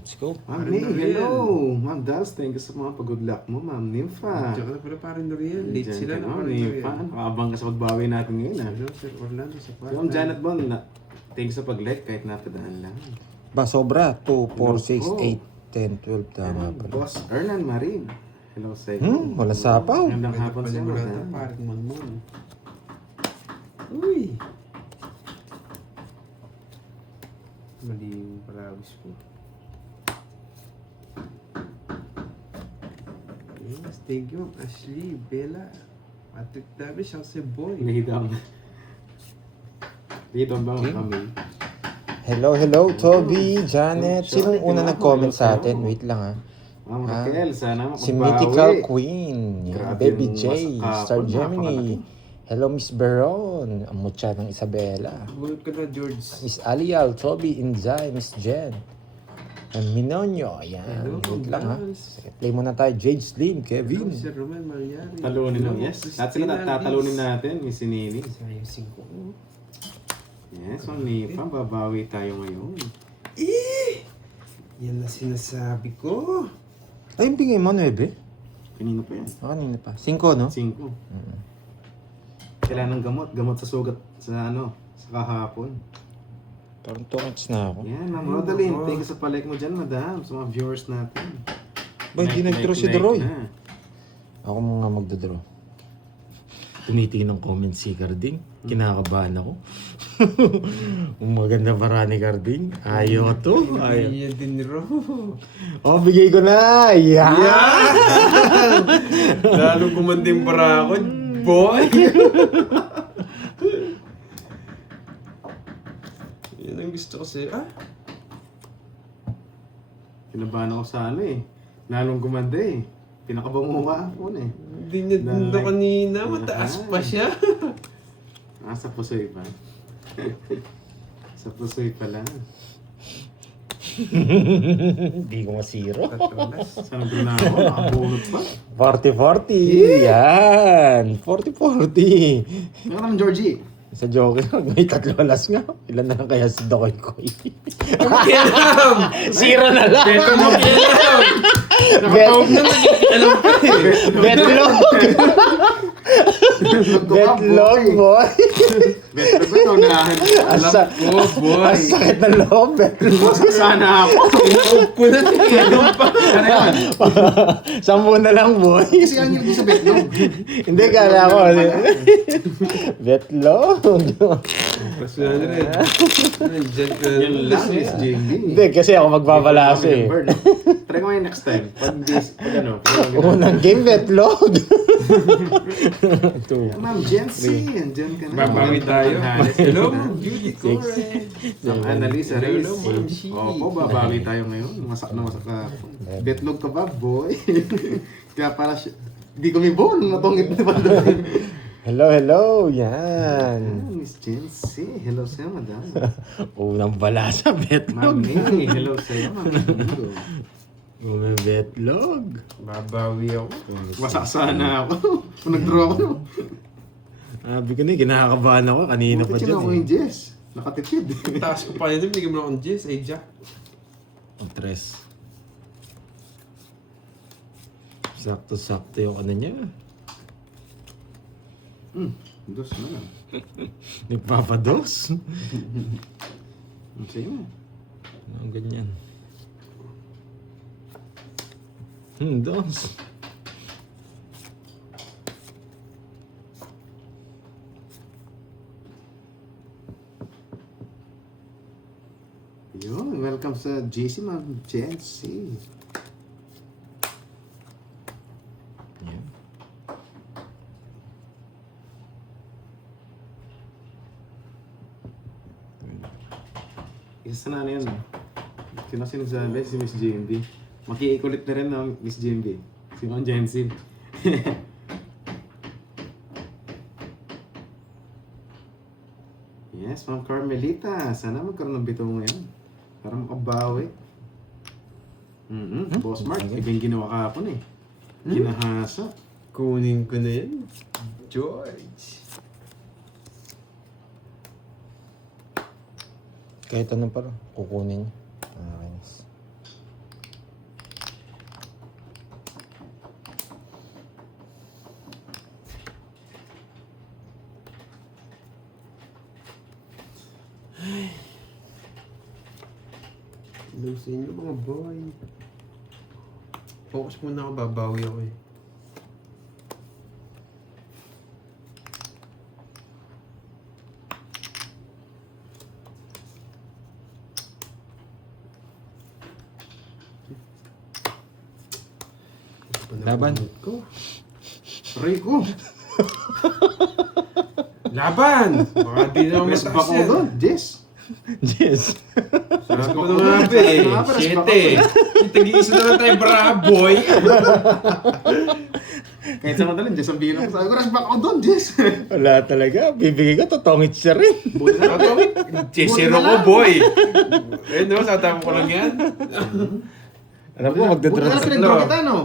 Let's go. Ma'am May, hello. Ma'am Dals, thank you sa mga pag-good luck mo, Ma'am Nympha. Diyan ka na pala parang Noriel. Late sila na Ma'am parang Nympha. Noriel. Nakabang ka sa pagbawi natin ngayon, ha? Hello, Sir Orlando sa So, Ma'am Janet Bon, thank you sa pag-like kahit napadaan lang. Ba, sobra. 2, 4, 6, Hello po. 8, 10, 12. Tama Ayan, pala. Boss Ernan Marin. Hello sa iyo. Wala sapaw. Magandang Pwede hapon pa sa niya iyo, wala na madam. parang Monmon. Uy! Mali yung parawis ko. Yes, thank you, Ashley, Bella, Patrick Davis, ako si Boy. Lihidam. Lihidam ba Okay. kami? Hello, Toby, Janet. Sorry, Sinong una tinawag nag-comment ko. sa atin? Wait lang ha. Ma'am Raquel, sana Si makapagbawi. Mythical Queen. Yan, Grabe Baby yung J. masakapon, Star Gemini. napakalaki. Hello, Miss Beron. Ang mutya ng Isabela. Buhat ka na, George. Miss Alial, Toby, Inzay, Miss Jen. And Minonyo. Ayan. Hello, Wait lang ha. guys. Sige, play muna tayo. Jade Slim, Hello, Kevin. Sir Roman Mariari. Talunin lang, Hello, yes. Lahat sila Christina tatalunin Alvis. natin, Miss Sinini. Sayang 5. Yes, Ma'am Nipa, babawi tayo ngayon. Yan na sinasabi ko. Ay, yung bigay mo, 9. Kanino pa yan? Kanina pa. 5, no? 5. Kailangan ng gamot. Gamot sa sugat sa sa kahapon. Parang 2 months na ako. Yan, Ma'am Rodaline. Thank you sa palike mo dyan, madam. Sa mga viewers natin. Ba, hindi Like, nag-draw like, si like Droy. na. Ako mga magdodraw. Tumitingin ng comment si Carding. Kinakabahan ako. Maganda para ni Carding. Ayaw to. Ayaw. Iya din, Ro. Oh, bigay ko na. Yeah! Lalo kumanding para ako, boy. Yan ang gusto ko sa'yo. Kinabahan ako sa Lalong gumanda eh. Pinakabanguha ako eh. Hindi niya dindo Like- kanina. Mataas pa siya. Sa pusoy pa. Sa pusoy pala. Hindi ko masiro. Saan ko na ako? Nakabulot pa. 40-40. Yan. 40-40. Ano ka naman, Georgie? Sa joke lang. May 3 alas nga. Ilan na lang kaya si Dokoy Koy? Alam! 0 na lang. Beto mo alam! Nakatawag na alam ko eh. Betlog. Betlog, boy. Betlog ba ito? Unahan. Asa, Oh boy! ang sakit ng loob, Betlog. Sana ako. Inuup ko na tingin pa. Ano yun? 10 na lang, boy. Kasi ang hirap sa betlog. Hindi, kala ko. Betlog. Kasuhan rin. Nandiyan ka. Yan lang, Miss JB. Hindi, kasi ako magbabalasa eh. Try ko ngayon next time. Pag Unang game, Betlog. Two. Ma'am Jency, andyan ka na. Babawi tayo. Halos Hello, na. beauty correct. Ma'am Annalisa Reyes. Hello, Ma'am Shi. Opo, babawi tayo ngayon. Masak na masak ka. Betlog ka ba, boy? Kaya para siya. Di ko may bone. Natungit na ba doon? Hello. Yan. Miss Jency. Hello sa'yo, madam. Unang balasa, Ma'am Betlog. May. Hello sa'yo, ma'am. Unang Betlog. Babawi ako. Masak sana ako. Kung nag-draw ako. Sabi ko na, kinakabahan ako. Kanina pa Bakit dyan ako eh. yung Jess? Nakatipid. Taas ko pa nito, hindi ko mo akong Jess. Ay, Jack. Ang tres. Sakto-sakto yung ano niya. Dos na lang. Nagpapados. Ang sa'yo. Ang ganyan. Dos. Yun, welcome sa JC, Ma'am Jency. Yan. Isa na yan. Sino sinasabi? Si Miss JMB. Makiikulit na rin na Miss JMB. Si Ma'am Jency. Yes, Ma'am Carmelita. Sana magkaroon ng bitaw ngayon. Para makabawi. Boss Mark, iba yung ginawa kahapon eh. Ginahasa. Kunin ko na yan. George. Kahit ano pa rin, kukunin niya. Nakakainis. Hello sa inyo mga boy. Focus muna ako, babawi ako eh. Laban. Ko. Aray ko. Laban! Baka di na ako Press mataas back ako yan. doon. Yes. Yes. Sabi ko na nga ba eh. Siyete. Tag-iisa na lang tayo braboy. Kahit sa madaling, Jess, ang bino ko. Sabi ko, rush back ako doon, Jess. Wala talaga. Bibigay ko, totongit siya rin. Buti na lang. Chesero ko boy. Eh no, satama ko lang yan. Alam mo, Buti na magdodro lang pinag-draw kita, no?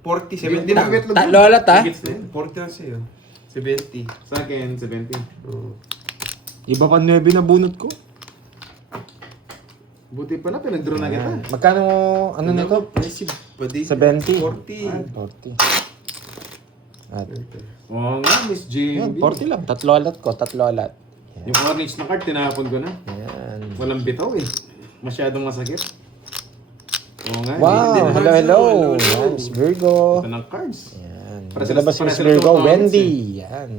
40, 70 lang. Wetlog Ta, yun. lola ta? Gets na yun. 40 lang sa'yo. 70. Sa akin, 70. Oo. Iba pa 9 na bunot ko. Buti pala, pinag-draw na kita. Magkano, ano nito? Messi, pwede. 70. 40. 40. At, Oo nga, Miss yan, JB. 40 lang. Tatlo alat ko, tatlo alat. Yung orange na card, tinapon ko na. Yan. Walang bitaw eh. Masyadong masakit. Oo nga. Wow, hindi- hello, hello. Hello, hello. Yan, Miss Virgo. Ito ng cards. Yan. Para Ito na ba si para Miss sa Virgo? totoong Wendy. Yan.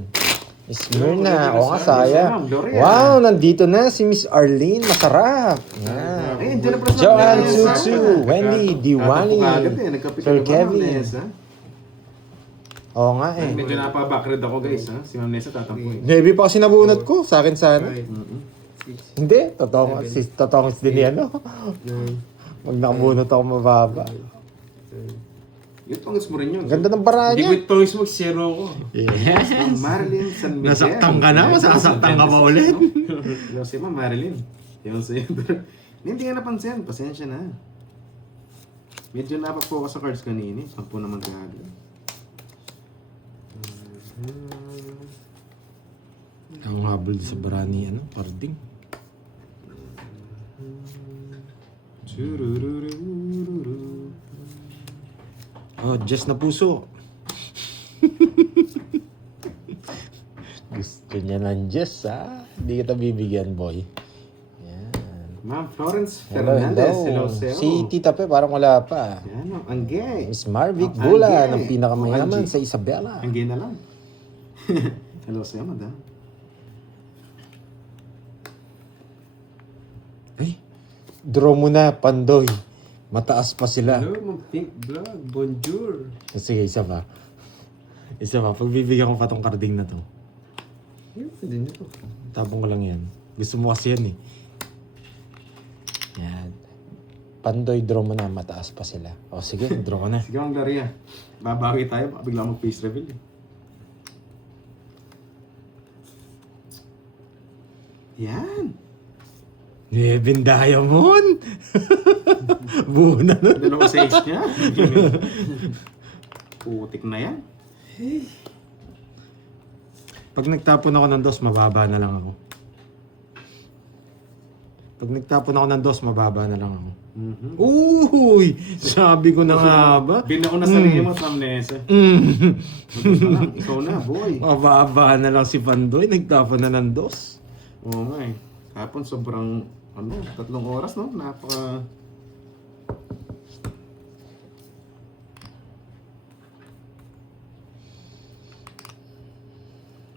Miss Myrna. Oo nga, saya. Gloria. Wow, nandito na si Miss Arlene. Masarap. Yan. Eh, dyan na pala sa Joanne Vanessa. Susu. Wendy. Diwali. Kagad eh, nagkape Sir ka ba, Kevin. Ma'am Nessa? Oo nga eh. Medyo napaka-backred ako guys ha. Si Ma'am Nessa tatampo eh. Maybe pa kasi nabunot ko. Sa akin sana. 5, Hindi. Totongis din yan. No? 9, Pag nakabunot ako mababa. 10. Yung tongits mo rin yun. Ang ganda ng bara Hindi ko niya. ito is mag-zero ko. Yes. Ma'am Marilyn San Miguel. Nasaktan ka na, masasaktan ka pa ulit. Hello si Ma'am Marilyn. Yun sa'yo. Hindi nga napansin. Pasensya na. Medyo napag-focus sa cards kanini. 10 naman kagad. Ang habol sa bara ni Parding. Churururururu. Oh, Jess na puso. Gusto niya ng Jess, ha? Hindi kita bibigyan, boy. Yan. Ma'am Florence Hello, Fernandez. hello. Hello sa'yo. Si Tita Pe, parang wala pa. Yan, ang gay. Miss Marvic Ang Bula, gay. ng pinakamayaman Ang sa Isabela. Ang gay na lang. Hello sa'yo, madam. Ay, draw mo na, Pandoy. Mataas pa sila. Hello, mga pink vlog. Bonjour. Sige, isa pa. Isa pa. Pagbibigyan ko pa tong carding na to. Yun, din ito. Tapong ko lang yan. Gusto mo kasi yan eh. Yan. Pandoy, draw mo na. Mataas pa sila. O sige, draw ko na. Sige, Ma'am Gloria. Babawi tayo. Baka bigla mag-face reveal eh. Yan. Nevin Diamond! Buo na nun. Dalawa sa ace niya. Putik na yan. Pag nagtapon ako ng dos, mababa na lang ako. Pag nagtapon ako ng dos, mababa na lang ako. Uy! Sabi ko na nga ba? Bina ko na sarili mo sa amnesia. Ikaw na, boy. Mababa na lang si Pandoy. Nagtapon na ng dos. Oo nga eh. Hapon sobrang, 3 oras no? Napaka...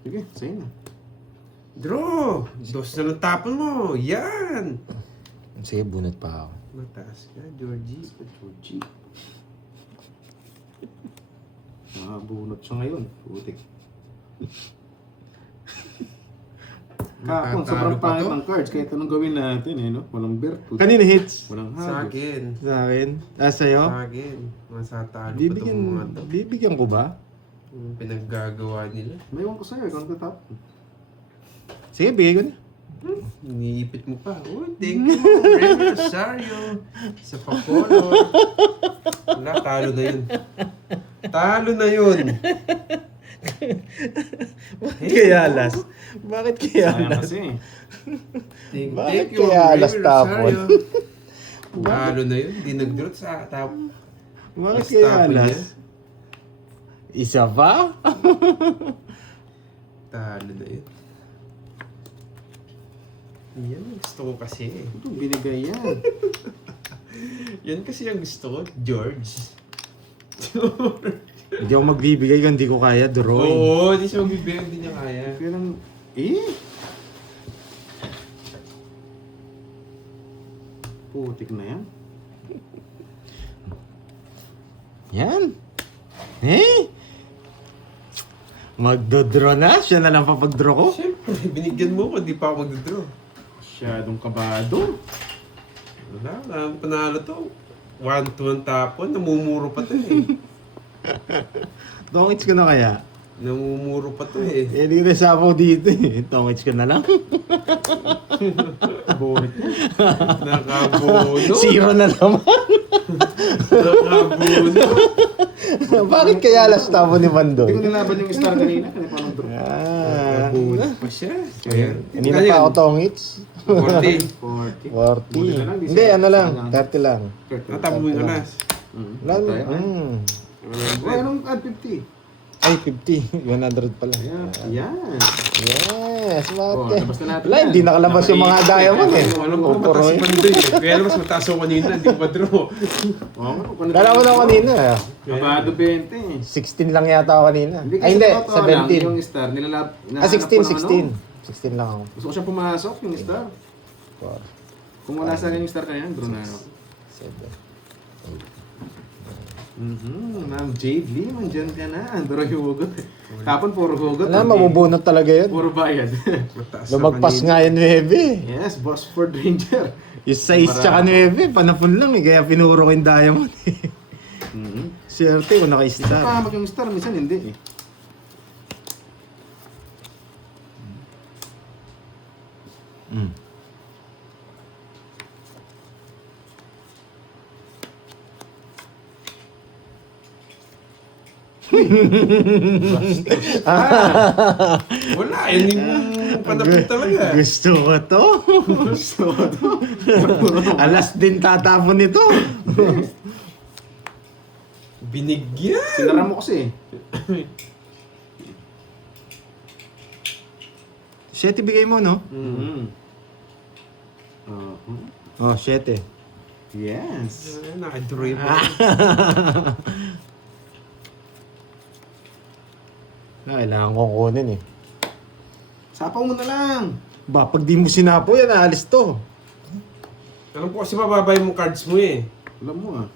Sige, sa'yo na. Draw! Dos na lang tapon mo. Yan! Sige, bunot pa ako. Mataas ka, Georgie. Georgie. Nakabunot siya ngayon. Putik. Kapon, sobrang pa pangit to? ng cards. Kahit anong gawin natin eh, no? Walang virtud. Kanina hits? Walang Sa hagos. akin. Sa akin? Sa'yo? Sa akin. Masatalo pa itong mga to. Bibigyan ko ba? Yung pinaggagawa nila. May iwan ko sa'yo, ikaw nagtatap. Sige, bigay ko na. Iniipit mo pa. Oh, thank you, Remy Rosario. Sa Pacolor. Wala, talo na yun. Talo na yun. Bakit kaya alas? Bakit kaya Sayang alas? kasi. Bakit Thank you, kaya alas Remy tapon? Rosario. Talo na yun. Di nag-draw sa tap. Bakit Mas kaya tapon alas? niya. Isa pa? Talo na yun. Yan ang gusto ko kasi. Ito, binigay yan. Yan kasi ang gusto ko, George. Hindi ako magbibigay kung hindi ko kaya drawing. Oo, hindi siya magbibigay, hindi niya kaya. Kaya lang, putik na yan. Yan. Magdodraw na? Siya na lang papag-draw ko? Siyempre, binigyan mo ko, hindi pa ako magdodraw. Masyadong kabado. Wala, panalo to. 1-2 ang tapon, namumuro pa to eh. Tongits ko na kaya? Namumuro pa to eh. Hindi ko nasapaw dito eh. Tongits ko na lang. Bonit mo. Nakabono. Zero na naman. Nakabono. Bakit kaya last tabo ni Mando? Hindi ko nilaban yung star kanina. Kaya parang draw. Nakabono pa siya. Hindi na pa ako tongits. 40. 40. 40. Buti na lang, di Hindi, siya- ano lang. 30 lang. Natabo mo yung alas. Lang. Tayo, Uy, anong add 50? Ay, 50. 100 pala. Ayan. Ayan. Yes, Oh, bakit? labas na natin Wala, yan. hindi nakalabas yung mga diamond eh. Alam ko mataas Puro si Pandoy eh. Kaya mas mataas ako kanina, hindi ko pa-draw. Oo nga, kung ano Kala ko lang kanina eh. Kabado 20 eh. 16 lang yata ako kanina. Hindi Ay, hindi. kasi totoo lang, 17. yung star, nilalab... Ah, 16. 16 lang ako. Gusto ko siyang pumasok, yung star. 4, Kung wala sa akin yung star kanina, draw na ako. 7. Ma'am Jade Lee, mandyan ka na. Draw yung hugot. Tapon, puro hugot. Wala, hindi. mabubunot talaga yun. Puro bayad. Mataas Lumagpas nga yung 9. Yes, boss Ford Ranger. Yung 6 tsaka 9, panapon lang eh. Kaya pinuro ko yung diamond eh. Swerte kung naka-star. Pahamak yung star, minsan hindi eh. Mm. Wala, yun yung panapon talaga. Gusto ko to. Gusto ko to. Alas din tatapon nito. Binigyan. Sinara mo kasi. 7 bigay mo, no? Oh, 7. Yes. Nakadraw yung Kailangan kong kunin eh. Sapaw mo na lang. Ba, pag di mo sinapo yan, aalis to. Alam ko kasi mababa yung cards mo eh. Alam mo ah.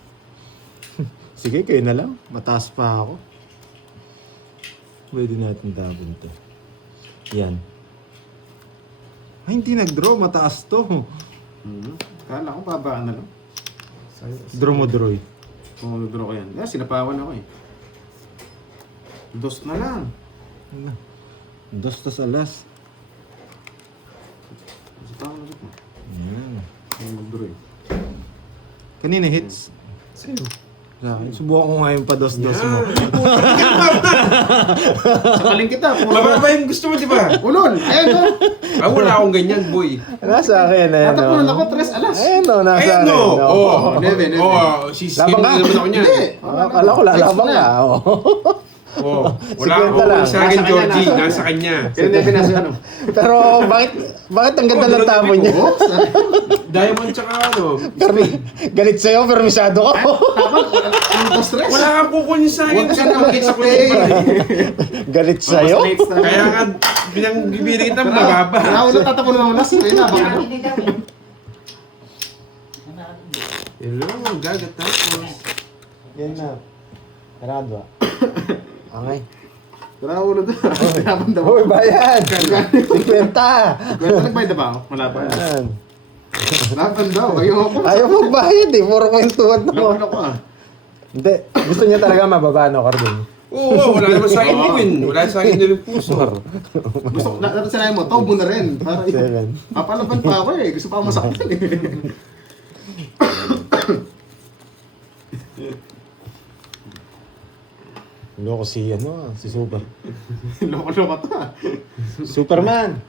Sige, kayo na lang. Mataas pa ako. Pwede natin tapon to. Yan. Ay, hindi nag-draw. Mataas to. Kala ko babaan na lang. Draw mo, draw eh. Kung mag-draw ko yan. Sinapawan ako eh. Dos na lang. Dos tas alas. Sinapawan ulit mo. Yan. Kung mag-draw eh. Kanina hits. Sa'yo. Sa akin. Subukan ko nga yung pa-dos-dos mo. Sakaling kita. Mababa yung gusto mo, di ba? Ulol! Ayan o! Ah, wala akong ganyan, boy. Nasa akin, ayan o. Natapunan ako, tres alas. Ayan o, nasa Ayan akin. no! Oo. Neve, neve. Oo, siskim Labang ka? na naman ako niyan. Hindi! Akala ko lalabang ka. Oo. Oo. Wala 50 akong lang. sa akin, Nasa kanya, Georgie. nasa Nasa kanya. Pero Neve nasa ano? Pero bakit ang ganda ng tapon niya? Diamond tsaka ano. Galit sa'yo, permisado ka. Ang dos tres? Wala kang kukunin sa akin. Huwag ka Kasi na nakikita sa mag-explain. kunin Galit sa'yo? Kaya nga, binangbibili kita mababa. Kaya ako natatapunan ng ulas. Ayun na, baka na. Hello, gagat tapos. Yan na. Narado. Okay. Tara ulo doon. Tinapan daw. Uy, bayad! 50! Kwenta nagbayad na ba ako? Malaban. Yan. Laban daw. Ayoko. Ayaw magbayad eh. Puro kwentuhan mo. Laban ako ah. Hindi. Gusto niya talaga mababa, no, Carding? Oo, wala naman sa akin din. Wala sa akin din yung puso. Gusto ko, sinabi mo, tawag mo na rin. Para 7. papalaban pa ako eh. Gusto pa ako masaktan eh. Loko si si Super. Loko-loko to ah. Superman!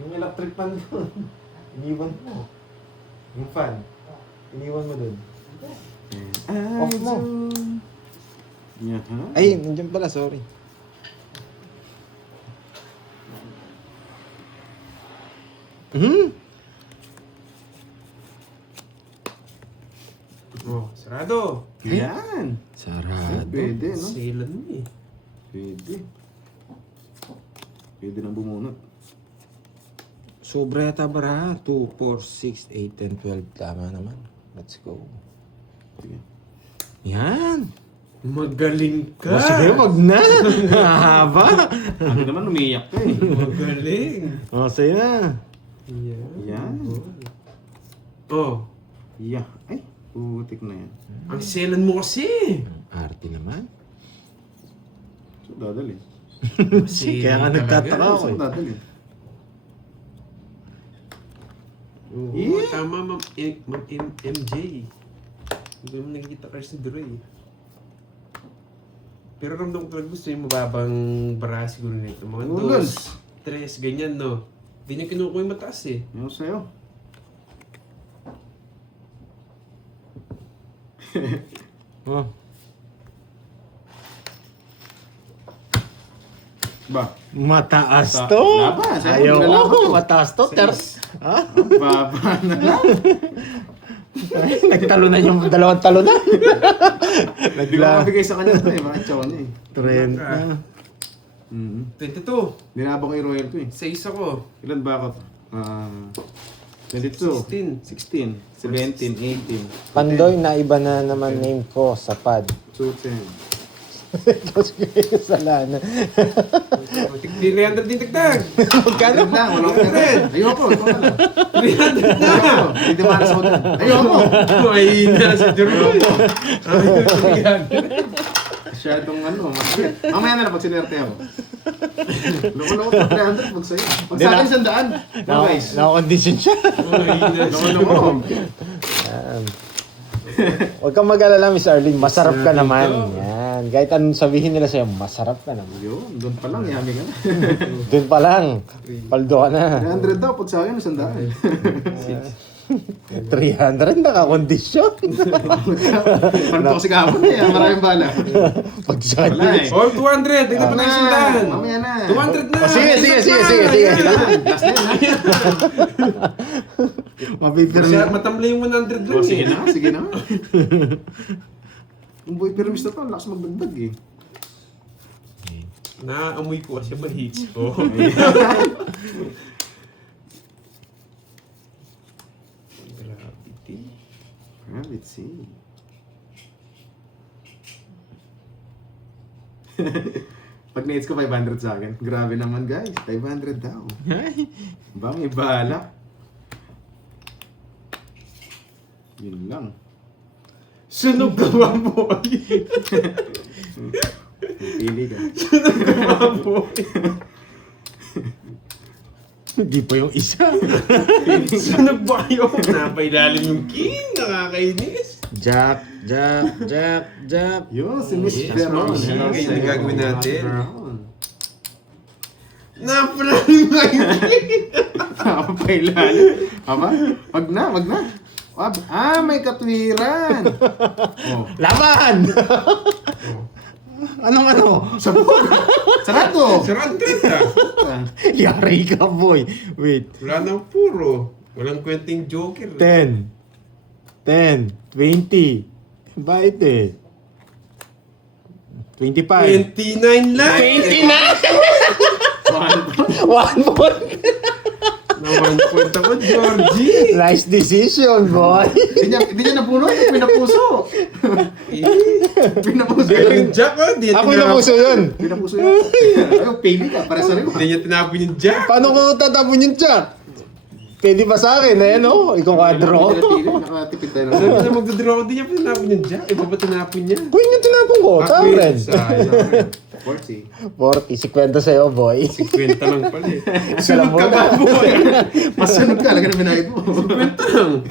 Yung electric fan doon. Iniwan mo. Yung fan. Iniwan mo doon. Off mo. Yeah, huh? Ay, nandiyan pala, sorry. Oh, sarado. Yan. Sarado. Pwede, no? Selan mo eh. Pwede. Pwede nang bumunot. Sobra yata bara. 2, 4, 6, 8, 10, 12. Tama naman. Let's go. Sige. Yan. Magaling ka. O sige, wag na. Haba. Sabi naman, umiyak ka eh. Magaling. O, sa'yo na. Yan. Yan. Oh, Yeah. Ay, putik na yan. ang selan mo kasi. Arte naman. So, dadali. Kaya nga nagtataka ako So, eh. dadali. Oo, Yeah. tama ma'am MJ. Hindi mo nakikita ka si Dre. Pero ramdam ko talaga gusto yung mababang bara siguro nito. Mga Ulan. 2, 3, ganyan no. Hindi niya kinukuha yung mataas eh. Ano sa'yo? Oh. Ba? Mataas to. Laban, sabi Ayaw mo, lalaban ko. to. Mataas to. Ha? Baba na lang. Nagtalunan yung dalawang talunan. Hindi ko mabigay sa kanya ito eh. Bakit chow niya eh. 30. 22. Dinabang kay Royal to eh. 6 ako. Ilan ba ako? 22, 16, 17, 18. Pandoy, na iba na naman name ko sa pad. 2, 10. Kasalanan. 300 din tagtag. Magkano lang? Wala ko na. Ayoko. Ito na lang. 300 na. Ayoko. Hindi mo na sa ulan. Ayoko. Mahina si Jerome. Masyadong ano, masakit. Mamaya na lang pag sinerte ako. Loko-loko pa 300 pag sa'yo. Pag sa akin 100. No guys. Naka-condition siya. Mahina si Loko-loko. Huwag kang mag-alala, Miss Arlene. Masarap ka naman. Yan. Kahit anong sabihin nila sa'yo, masarap ka naman. Yun, doon pa lang, yummy ka na. Doon pa lang. Paldo ka na. 300 daw, pag sa akin, 300 100. naka-condition. Parang to kasi kahapon eh, maraming bala. Pag sa Wala kanya. eh. Oh, 200. Tingnan pa tayo sundan. Mamaya na. 200 na. Sige. Last na yun, ha? Mapipirmi. Matamlay yung 100 lang Oh, sige eh. na, sige na. Ang boy pyramis na to, ang lakas magdagdag eh. Naamoy ko kasi ba hits ko. Gravity. Let's see. Pag na-hits ko 500 sa akin, grabe naman guys, 500 daw. Bang ibala. Yun lang. Sunog ka ba, boy? Pili ka. Sunog ka ba, boy? Hindi pa yung isa. Sunog ba kayo? Napailalim yung king. Nakakainis. Jack. Yun, si Miss Yes, Veron. ma'am. Sige, Hello, yun ang gagawin natin. Veron. Napailalim nga yung king. Napailalim. Aba, wag na. May katwiran. Oh. Laban! Anong ano? Sabog. Sarado. Sarang trip ah. Yari ka, boy. Wait. Wala nang puro. Walang kwenteng joker. 10, 20. Bait eh. 25. 29 lang. 1 point. Naman kwenta ko, Georgie. Nice decision, boy. Hindi niya napuno, pinapuso. Pinapuso Pero yun. yung jack, oh, di niya Ako yung puso yun. Pinapuso yun. Ayaw, pili ka, para sa rin. Hindi niya tinapon yung jack. Paano ko tatapon yung chat? Pwede ba sa akin? Ayan o, ikaw kadro. Nakatipid tayo Sabi na. na magdodraw ko, di niya tinapon yung jack. Iba ba tinapon niya? Kung yung tinapon ko, tamred. Sayang. 40. 40, 50 sa'yo, boy. 50 lang pala eh. Sunog ka ba, boy? Masunod ka, lagyan na binayad mo. 50 lang.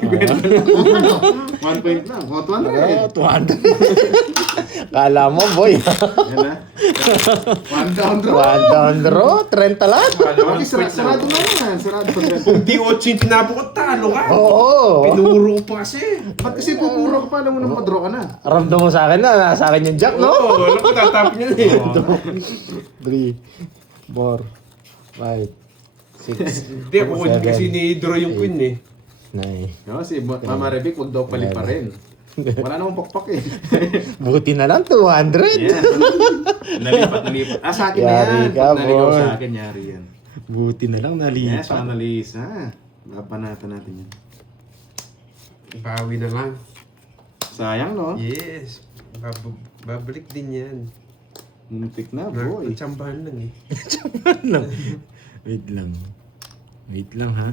1 point lang. O, 200. 200. Kala mo, boy. Yan na. 1 down draw. 1 down draw, 30 lang. Bakit sarado na yan? Sarado pa rin. Kung di 8 yung tinapon ko, talo ka. Oo. Pinuro ko pa kasi. Ba't kasi pupuro ka pa, alam mo na madraw ka na. Ramdam mo sa akin na, nasa akin yung jack, no? Oo, alam ko tatapon niya eh. 3, 4, 5, 6, Hindi, ako kasi ni-draw yung queen eh. 9. No, si Mama Rebek, huwag daw pali pa rin. Wala namang pakpak eh. Buti na lang, 200. Yes. Nalipat. Ah, sa akin na Yari yan. ka, Pag naligaw boy. sa akin, yari yan. Buti na lang, nalipat. Yes, Annalisa. Babanatan natin yan. Bawi na lang. Sayang, no? Yes. Babalik din yan. Muntik na, boy. Natsambahan lang eh. lang. Wait lang. Wait lang, ha?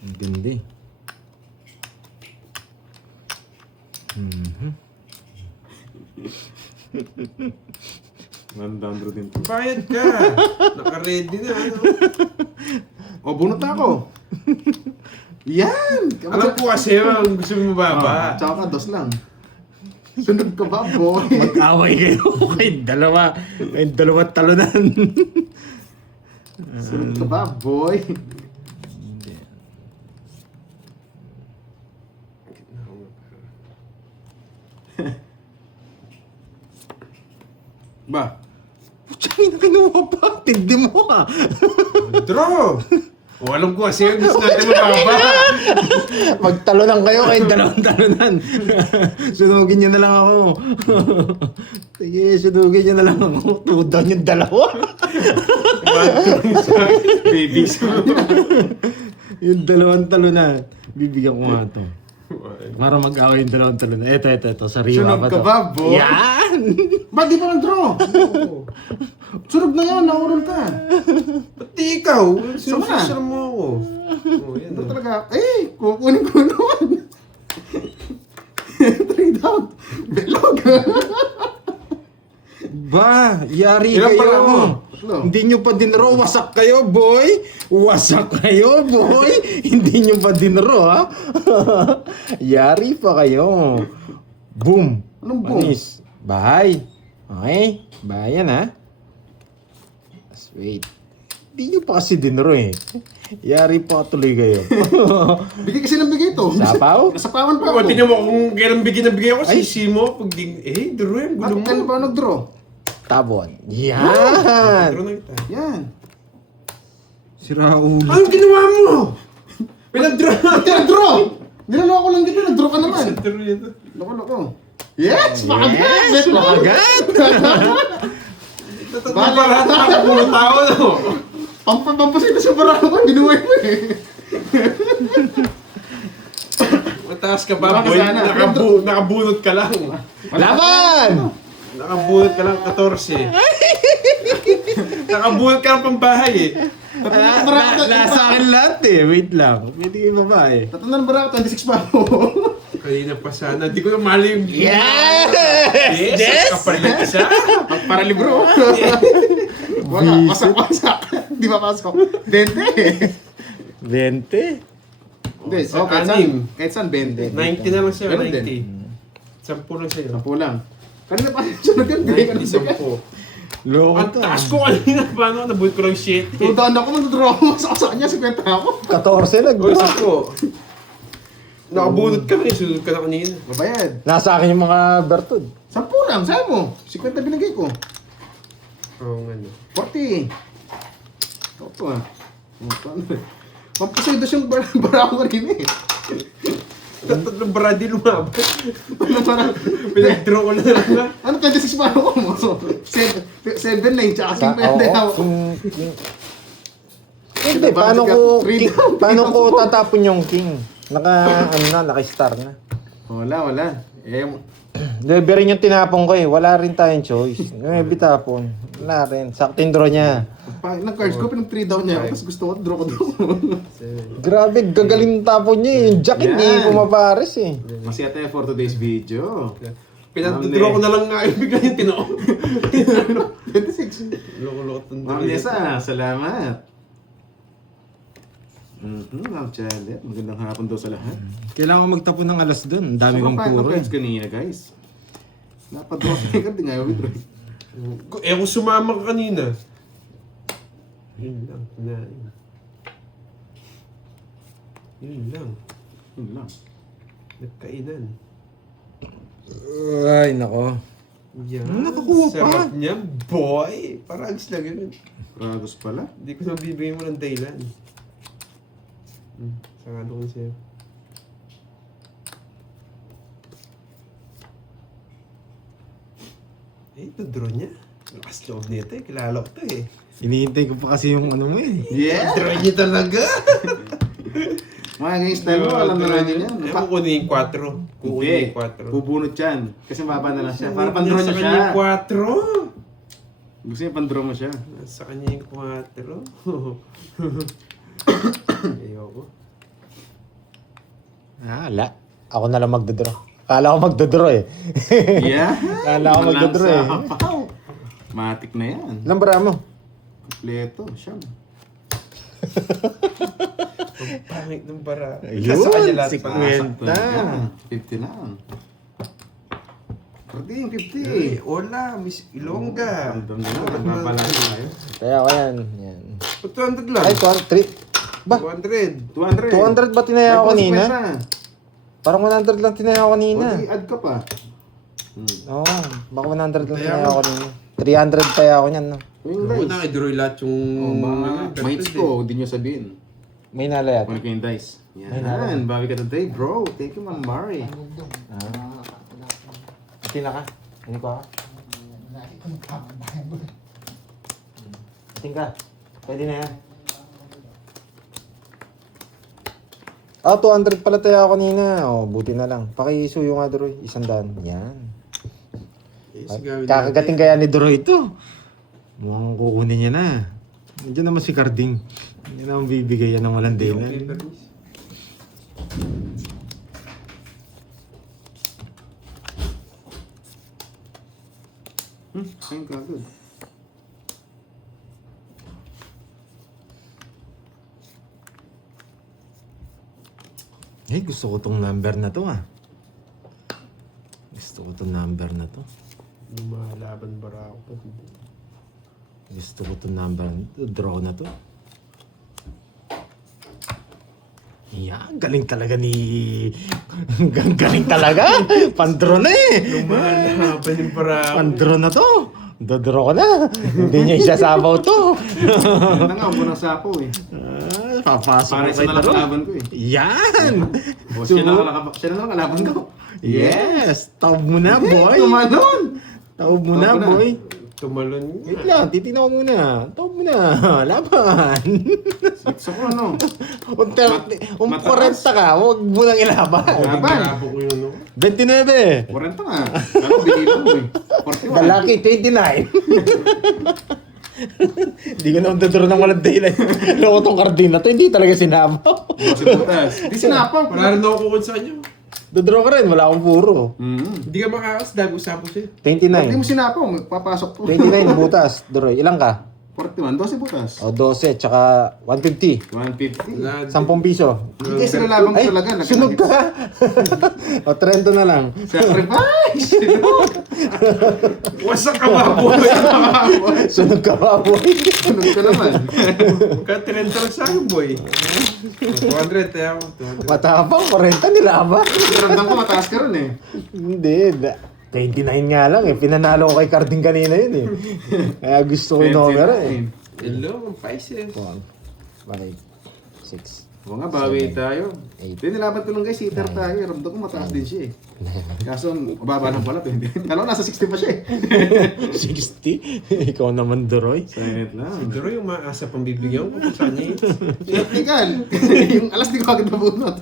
Ang ganda eh. Mhm. 100 din. Bayad ka! Naka-ready na ano. O, bunot na ako. Yan! Alam ko kasi ang gusto mo baba. Tsaka ka, dos lang. Sunod ka ba, boy? Mag-away kayo. Kay dalawa talunan. Sunod ka ba, boy? Ba? Putsay na kinuha pa. Tindi mo ha. Draw! O alam ko kasi ang gusto natin mababa. Magtalunan kayo kay dalawang talunan. Sunugin niyo na lang ako. Sige, sunugin niyo na lang ako. Tudan yung dalawa. Babies. Yung dalawang talunan. Bibigyan ko nga to. Para mag-away yung dalawang talunan. Ito. Sariwa Sunod pa ka to. ba, boy? Yan! Ba't di pa nag-draw? Sunod na yan, naurol ka. Pati ikaw, Sama na. sinusisira mo ako. O yan Ito o. talaga, kukunin ko naman. 3 down. Belog. Ba, yari Ilan kayo. pala mo? Tatlo. Hindi nyo pa dinro. Wasak kayo, boy. Wasak kayo, boy. Hindi nyo pa dinro, ha? Yari pa kayo. Boom. Anong boom? Panis. Bahay. Okay? Bahay yan, ha? Let's wait. Hindi nyo pa kasi dinro, eh. Yari pa tuloy kayo. Bigay kasi ng bigay ito. Sapaw? Nasapawan pa ako. Tingnan mo kung kailan bigyan na bigyan ako, Ay. sisi mo. Pag di, draw yan, gulo Bakit mo. kailan pa ako nag-draw? Tabon. Yan. Draw na kita. Yan. Sira ulo. Anong ginawa mo? Pinag-draw na. Ba't nag-draw? Niloloko lang dito, nag-draw ka naman. Draw nito. Loko. Yes! Makagat! Bet mo! Agad. Para takbo ng tao, no? Pampasita sa barako ko, binuhay mo eh. Mataas ka ba, Baka boy? sana. Nakabunot ka lang. Laban! Nakabunot ka lang 14. Nakabunot ka lang pambahay eh. Nasa akin lahat eh. Wait lang. Pwede kayo babae. Tatandaan ng barako, 26 pa ako. Kanina pa sana. Di ko na mali yung... Yes! Yes! Kapal ng isa. Para libro. Wala, wasak. Di ba pasok? 20. 20? Hindi, Sa kahit anim. saan. Kahit saan, 20. 90 na lang siya, Ganun din. 90. 10 lang sa'yo. 10 lang. Kanina pa siya nag-bigay ka ng 90, bigay. 10. Loko Ang to. taas ko kanina. Paano? Nabuhat ko lang shit. Tudaan ako, mag-draw ako. Sa kanya, 50 ako. 14 nag Uy, sako. Nakabunot ka rin. Sunod ka na kanina. Babayad. Nasa akin yung mga bertud. 10 lang, sa'yo mo. 50 binigay ko. Oo nga no. 40. Ito ah. Pampasaydos yung barako kanina eh. Tatlong brady lumaban. Ano parang, Pinag-draw ko na lang. ano 26 pa ako mo? So, 7 lane, tsaka 50 ako. Hindi, paano ko tatapon yung king? Naka-star na. Wala. Delivery yung tinapon ko eh. Wala rin tayong choice. Maybe tapon. Wala rin. Saktin draw niya. Ng cards ko, pinag 3 down niya ako. Tapos gusto ko, draw ko doon. Grabe, gagaling tapon niya eh. Yung jacket Yan. hindi pumapares eh. Masaya tayo for today's video. Pinag-draw ko na lang nga yung bigla yung tinao. 26. Loko-loko itong Ma'am Nessa, salamat. Ma'am Chalet, magandang hapon daw sa lahat. Kailangan magtapon ng alas doon. Ang dami Sobrang kong pangit ng puro eh. cards kanina, guys. Napadraw sa record, di nga yung withdraw. kung sumama ka kanina. Yun lang. Yun lang. Yun lang. Nagkainan. Ay, nako. Yan. Nakakuha pa. Sarap niya, boy. Para alis lang yun. Ragos pala. Hindi ko nabibigyan mo ng dahilan. Sarado ko sa'yo. Eh, ito draw niya. Lakas job nito eh. Kilala ko to eh. Hinihintay ko pa kasi yung ano mo eh. Yeah! Draw niya talaga. Mga gang style mo, alam na natin yan. Eh, kukunin yung 4. Kukunin yung 4. Bubunot yan. Kasi mababa na lang siya. Para pandraw niya Sa siya. kanya yung 4. Gusto niya pandraw mo siya. Sa kanya yung 4. Ayoko. Wala. Ako na lang magdodraw. Kala ko magdodraw eh. Yeah! Kala ko magdodraw eh. Matik na yan. Ilang bara mo? Kompleto. Siyam. Ang pangit ng bara. Ayun, Sa kanya lahat si pala. Gwen. Sakto na. 50 lang. Parding, 50. Hola, Miss Ilongga. Random na lang. Nagpapala tayo. Kaya ko yan. Yan. 200 lang. Ay, 200. Ba? 200. 200. 200 ba tinaya ko May kanina? consequence Parang 100 lang tinaya ko na. kanina. O, di, add ka pa. Oo, baka 100 lang Kaya tinaya ako. ko kanina. 300 kaya ako niyan, no? Yung Ako dice. na, i-draw lahat yung... Oh, mga ganito mates din. ko, hindi nyo sabihin. May nalayat. Kunin ko yung dice. Ay, nara. Yan, bawi ka today, bro. Thank you, Ma'am Mari. Atin na ka. Hindi ko ako. Atin ka. Pwede na yan. Ah, 200 pala tayo kanina. Oh, buti na lang. Pakisuyo nga, Droy. 100. Yan. Yes, gawin Kakagating kaya ni Droy ito. Mukhang kukunin niya na. Nandiyan naman si Carding. Hindi naman bibigay yan ng walang natin. dilan. Okay, Bernice. Ayun ka, good. Eh, gusto ko tong number na to ah. Gusto ko tong number na to. Yung mga laban bara ako pa. Gusto ko tong number na to. Draw na to. Yeah, galing talaga ni... galing talaga! Pandro na eh! Yung mga laban yung bara ako. Pandro na to! Dodraw ko na! Hindi niya isasabaw to! Ganda nga, ang bunang sapo eh. Papasok Para ko sa kay Daro. nakalaban ko eh. Yan! O, siya na nakalaban ko. Yes! Taob mo na, boy! Tumalon! Taob mo na, Taob mo na. boy! Tumalon Wait niya. lang, titignan ko muna. Taob mo na. Laban! Gusto ko ano? Kung Mataas. 40 ka, huwag mo nang ilaban. Laban! Grabo ko yung ano. 29. 40 nga. Ano, binilang mo eh. 41. Lalaki, 29. Hindi ko naman tuturo ng walang daylight. Loko tong kardina to, hindi talaga sinabaw. Si Butas. Di sinapang. Wala rin ako kukun sa kanya. Dodraw ka rin, wala akong puro. Hindi ka makakas dahil usapo siya. Hindi mo 29. sinapang, magpapasok po. 29 butas, Droy. Ilang ka? 41, 12 butas. O, 12, tsaka 150. 150. Wala. 10 piso. Hindi kayo sinalaban ko Ay, talaga. sunog ka! O, 30 na lang. Sacrifice! Wasak ka baboy. Sunog ka pa, boy. Sunog ka naman. Ka-30 lang sa akin, boy. 200, tayo ako. 200. Matapang, 40 nila ba? Ramdam ko mataas ka rin eh. Hindi, 29 nga lang eh. Pinanalo ko kay Carding kanina yun eh. Kaya gusto ko yung numero eh. Hello, ang Pisces. 1, 5, 6. Oo nga, bawi tayo. Eight. Hindi, nilaban ko lang guys, hitter tayo. Ramdam ko mataas din siya eh. Kaso, mababa lang pala. 20. Alam ko, nasa 60 pa siya eh. 60? Ikaw naman, Doroy. Silent lang. Siguro yung maasa pang bibigyan ko sa kanya. Technical. Yung alas di ko agad nabunot.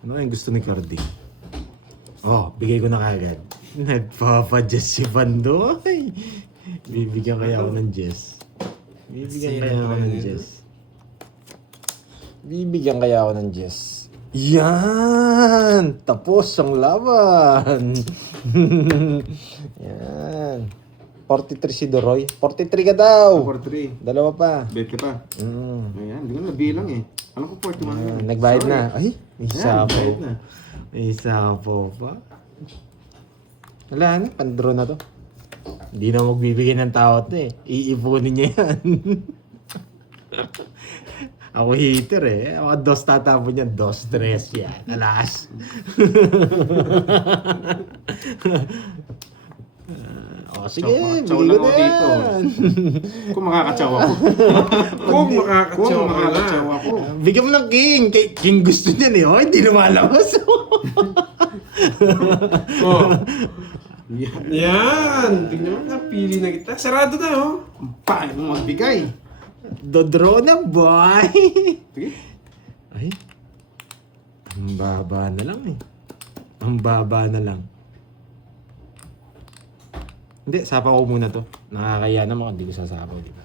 Ano yung gusto ni Carding? Oh, bigay ko na kagad. Nagpapadjess si Bandoy. Bibigyan kaya ako ng Jess. Bibigyan kaya ako ng Jess. Bibigyan kaya ako ng Jess. Yan! Tapos ang laban! Yan. 43 si Doroy. 43 ka daw! 4-3. Dalawa pa. Bet ka pa. Ayan, hindi ko nabilang eh. Alam ko 41. Nagbayad Sorry. na. Ay, may Ayan, isa po. bayad na. May isa po pa. Wala na, pandro na to. Hindi na magbibigay ng tao to eh. Iipunin niya yan. Ako hater eh. Ako dos tatapon niya. 2-3 yan. Alas. Oh, sige, Chow bigay lang ko ako na dito. yan. Kung makakatsaw ako. Kung makakatsaw Kung ka makakatsaw nga. ako. Bigyan mo ng king. King gusto niyan eh. Oh, hindi lumalabas. Oh, Yan. yan. Tingnan mo, napili na kita. Sarado na, oh. Paano mo magbigay? Dodro na, boy. Sige. Ay. Ang baba na lang eh. Ang baba na lang. Hindi, sapa ko muna to. Nakakaya naman kung hindi ko sasapaw, di ba?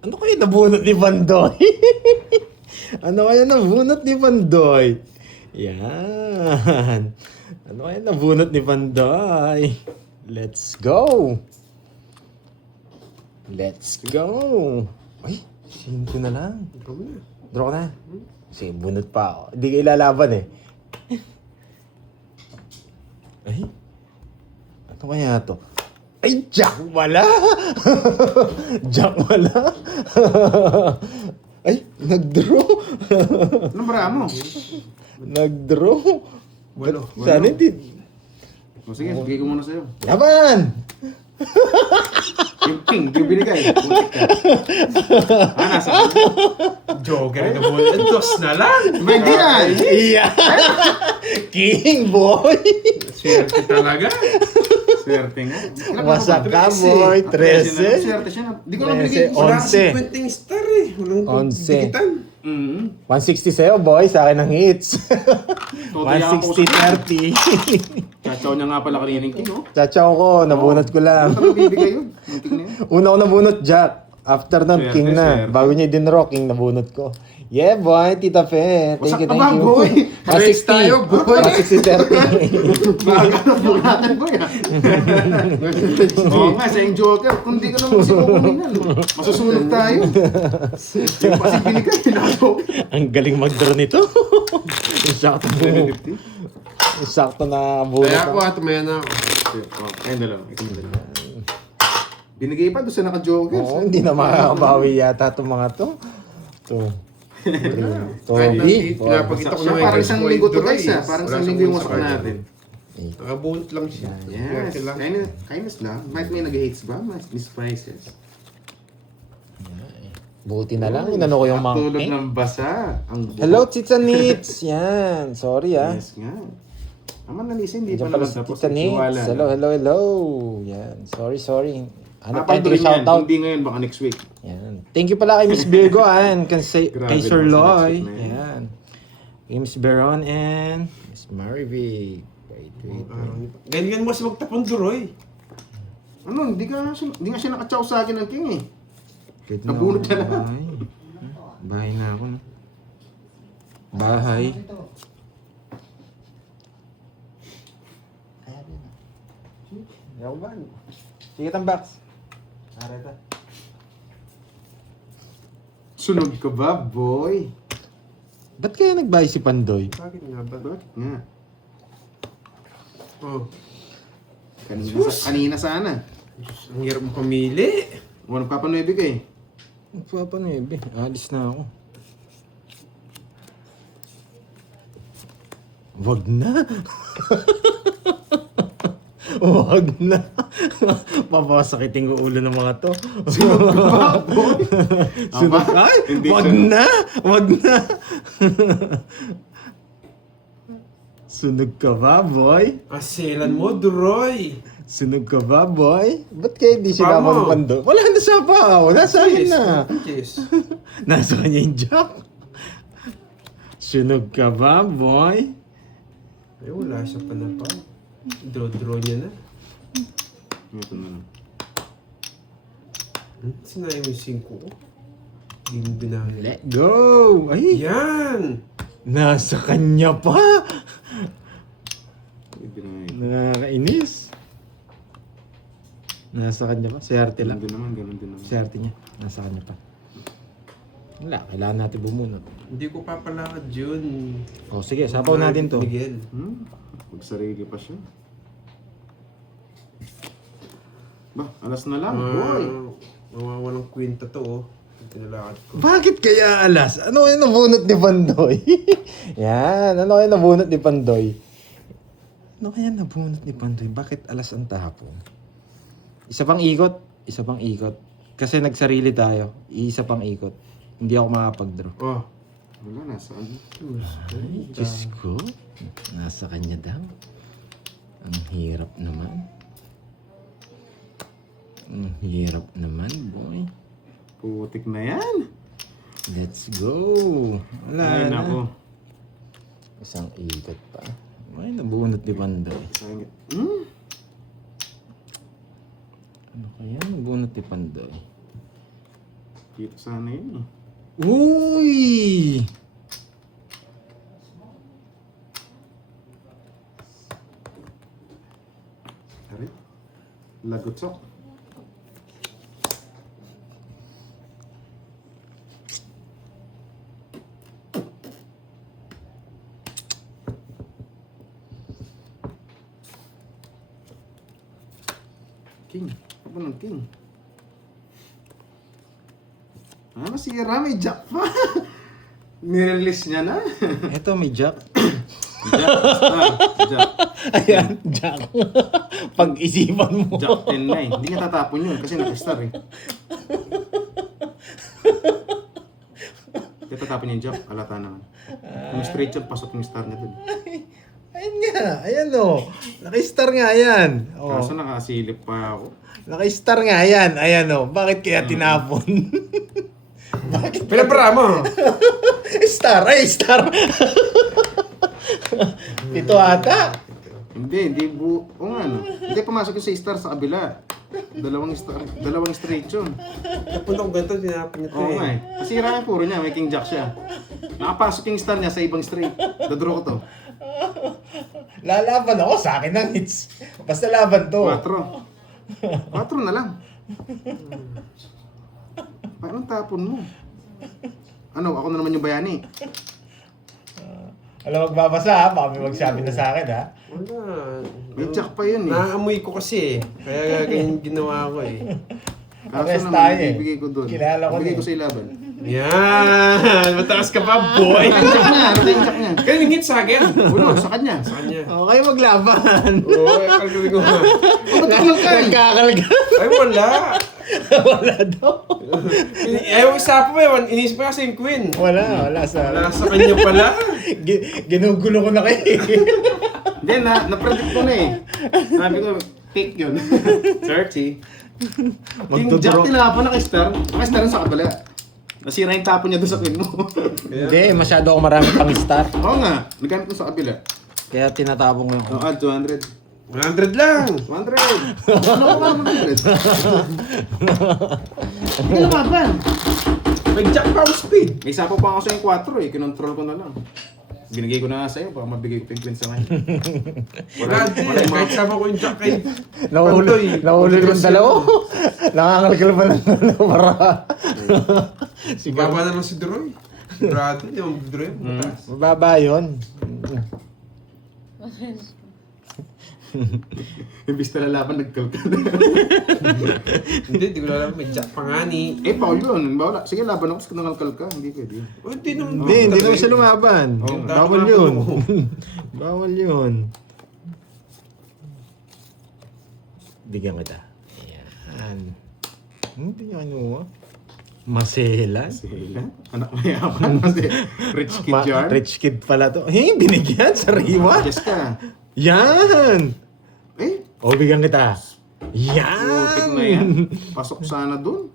Ano kaya nabunot ni Pandoy? Ano kaya nabunot ni Pandoy? Yan. Ano kaya nabunot ni Pandoy? Let's go! Let's go! Ay, 5 na lang. Ikaw na. Draw ka na. Sige, bunot pa ako. Hindi ka ilalaban eh. Ay? Ano kaya to? Ay, Jack wala! Jack wala! Ay, nag-draw! Anong bara mo? Nag-draw! Walo. Sana hindi. O sige, bigay ko muna sa'yo. Laban! Yung king, yung binigay. Butik ka. Nasa ka? Joker ka mo. Dos na lang. May yan! Iya! King boy! Swerte talaga. Swerte nga. Wasak ka 13. boy! 13? Swerte siya. Di ko naman binigay. 13. Wala 11. kasi kwenteng star eh. Walang 11. dikitan. 160 sa'yo boy, sa akin ang hits. Totoo ako sa 160-30. Chachaw niya nga pala kanina yung king, oh. Chachaw ko, nabunot ko lang. Ano bibigay yun? Yung king na yun. Una ko nabunot, Jack. After nun, Swerte, King na. swerte. Bago niya din rock, King nabunot ko. Yeah, boy, Tita Fe. Thank Wasak you, ka thank ba, you. boy? Race tayo, boy. 160-30. Makakalap mo natin, boy, ah. Oo nga, sa yung Joker. Kung di ka naman kasi kukuminan, masusunog tayo. Yung kasi binigay, pinako. Ang galing mag-draw nito. Sakto Sakto na bunot. Kaya ako, tumaya na ako. Ayun dalawa. Ikaw na dalawa. Binigay pa doon sa naka-Joker. Oo, hindi na makakabawi yata itong mga to. Ito. Kahit Toby. pinapakita ko Siya, na parang isang linggo to, guys, ah. Parang isang linggo yung wasak natin. Nakabunot lang siya. Yes. Swerte lang. Kindness lang. Might may nag-hates ba? May spices. Buti na lang, inano ko yung mga... Tulog ng basa. Ang buhok. Hello, Tita Nits! Yan, sorry ah. Yes nga. Aman nalisin, hindi Diyan pa pala naman si tapos. Tita Nits. Nagsiwala Hello, na. hello. Yan, sorry. Ano pa, hindi Papatuloy ko shoutout. Hindi ngayon, baka next week. Yan. Thank you pala kay Miss Virgo and kay Grabe Sir naman sa Loy. next week na yan. Yan. Kay Miss Beron and Miss Marivic. Wait. Ganyan mo si magtapon duroy. Ano, hindi nga siya nakachaw sa akin ng king eh. Good Nabunot ka na. Bahay na ako. No? Bahay. Yaw ba? Sige tambaks. Areta. Sunog ka ba, boy? Ba't kaya nagbahay si Pandoy? Bakit nga ba? Bakit nga? Oh, Kanina sana. ang hirap mo pamili. O, nagpapanuebe ka eh. Papanuebe. Alis na ako. Wag na. Wag na. Papasakitin ko ulo ng mga to. Sunog ka ba, boy? Sunog Aba, ay, hindi wag sunog. na. Wag na. Sunog ka ba, boy? Aselan mo, duroy. Sunog ka ba, boy? Ba't kaya di Pa sinama mo. ng Pando? Wala na sa pa. Wala sa akin na. Yes. Nasa kanya yung jack. Sunog ka ba, boy? Ay, wala siya pa na pa. Draw niya na. Ito na lang. Sinayang yung 5 ko. Hindi mo binahali. Let go! Ay! Yan! Nasa kanya pa! Nakakainis. Nasa kanya pa. Swerte lang. Ganun din naman. Swerte niya. Nasa kanya pa. Wala, kailangan natin bumunot. Hindi ko papalakad yun. O sige, sapaw natin to. Miguel. Magsarili pa siya. Ba, alas na lang, boy. Mawawalang kwenta to, oh. Tinalakad ko. Bakit kaya alas? Ano kaya nabunot ni Pandoy? Yan, ano kaya nabunot ni Pandoy? Ano kaya nabunot ni Pandoy? Bakit alas ang tapon? Isa pang ikot. Isa pang ikot. Kasi nagsarili tayo. Isa pang ikot. Hindi ako makapag-draw. Oh. Wala, nasaan? Ay, Diyos ko. Nasa kanya daw. Ang hirap naman. Ang hirap naman, boy. Putik na yan. Let's go. Wala Ay, na. nako. Isang ikot pa. Ay, nabunot ni Pandoy. Sangit. Ano kaya nabunot ni Pandoy? Dito sana yun eh. Uy! Ari? Lagutsok. King. Apa ng king? Ah, masira. May jack pa. Nirelease niya na. Eto, may jack. Jack. Jack. Ayan, jack. Pag-isipan mo. Jack 10 na eh. Hindi niya tatapon yun kasi nag-star eh. Hindi tatapon yung jack. Alata naman. Kung straight shot, pasok yung star niya dun. Ayan nga. Ayan o. Naka-star nga yan. Oh. Kaso nakasilip pa ako. Naka-star nga yan. Ayan o. Bakit kaya tinapon? Bakit? Pinabara mo! Star. Ay, star. Pito ata. Hindi bu... O nga no. Hindi pumasok yung sa star sa kabila. Dalawang straight yun. Napunta ko ganito, tinapin niya ito Oo nga eh. Masira yung puro niya, may king jack siya. Nakapasok yung star niya sa ibang straight. Dadraw ko to. Lalaban ako. Sa akin ang hits. Basta laban to. 4 na lang. Paano tapon mo? Ano, ako na naman yung bayani. Alam, magbabasa ha. Baka may magsabi na sa akin ha. Wala. May jack pa yun eh. Naamoy ko kasi eh. Kaya ganyan ginawa ko eh. Kaso tayo naman, eh. ibigay ko doon. Kilala ko Ibigay na ko sa ilaban. Yan! Mataas ka pa, boy! Jack niya, ano yung jack niya? Kaya ningit sa akin. Ulo, sa kanya. Sa kanya. Okay, maglaban. Oo, kalgawin ko nga. Ba't ka? Nagkakalga. Ay, wala. Wala daw. Ayaw isa po eh. Inisip ko kasi yung queen. Wala sa... Wala sa kanya pala. Ginugulo ko na kayo. Hindi, na-predict ko na eh. Sabi ko, pick yun. 30. King Jack tinapon naka-star. Naka-star sa kabila. Nasira yung tapon niya doon sa queen mo. Hindi, masyado ako marami pang star. Oo nga, nagamit mo sa kabila. Kaya tinatapong ko yung... Oh, add 200. 100 lang. 100! Ano ka ba 100? Hindi ka nababan. May jack pa speed. May sapo pa ako sa yung 4 eh, kinontrol ko na lang. Binigay ko na nga sa'yo, baka mabigay ko yung sa kanya. Wala din. Kahit sama ko yung jack kay Nahulog yung dalawa. Nangangalkal pa lang para... Si Baba na lang si Droy. Brado, yung Droy. Mataas. Mababa yun. Imbis na lalaban, nagkalkal. Hindi, di ko alam. May jack pa nga ni. Eh, Paul yun. Bawala. Sige, laban ako, kasi nangalkal ka. Hindi pwede. Oh, hindi naman. Hindi naman siya lumaban. Oh, Bawal yun. Bawal yun. Bigyan kita. Ayan. Hindi niya ano. Maselas. Sila? Anak mayaman. Kasi rich kid yarn. Rich kid pala to. Binigyan sa riwa. Yes ka. Yan! Eh, O, bigyan kita. putik Yan! na yan. Pasok sana dun.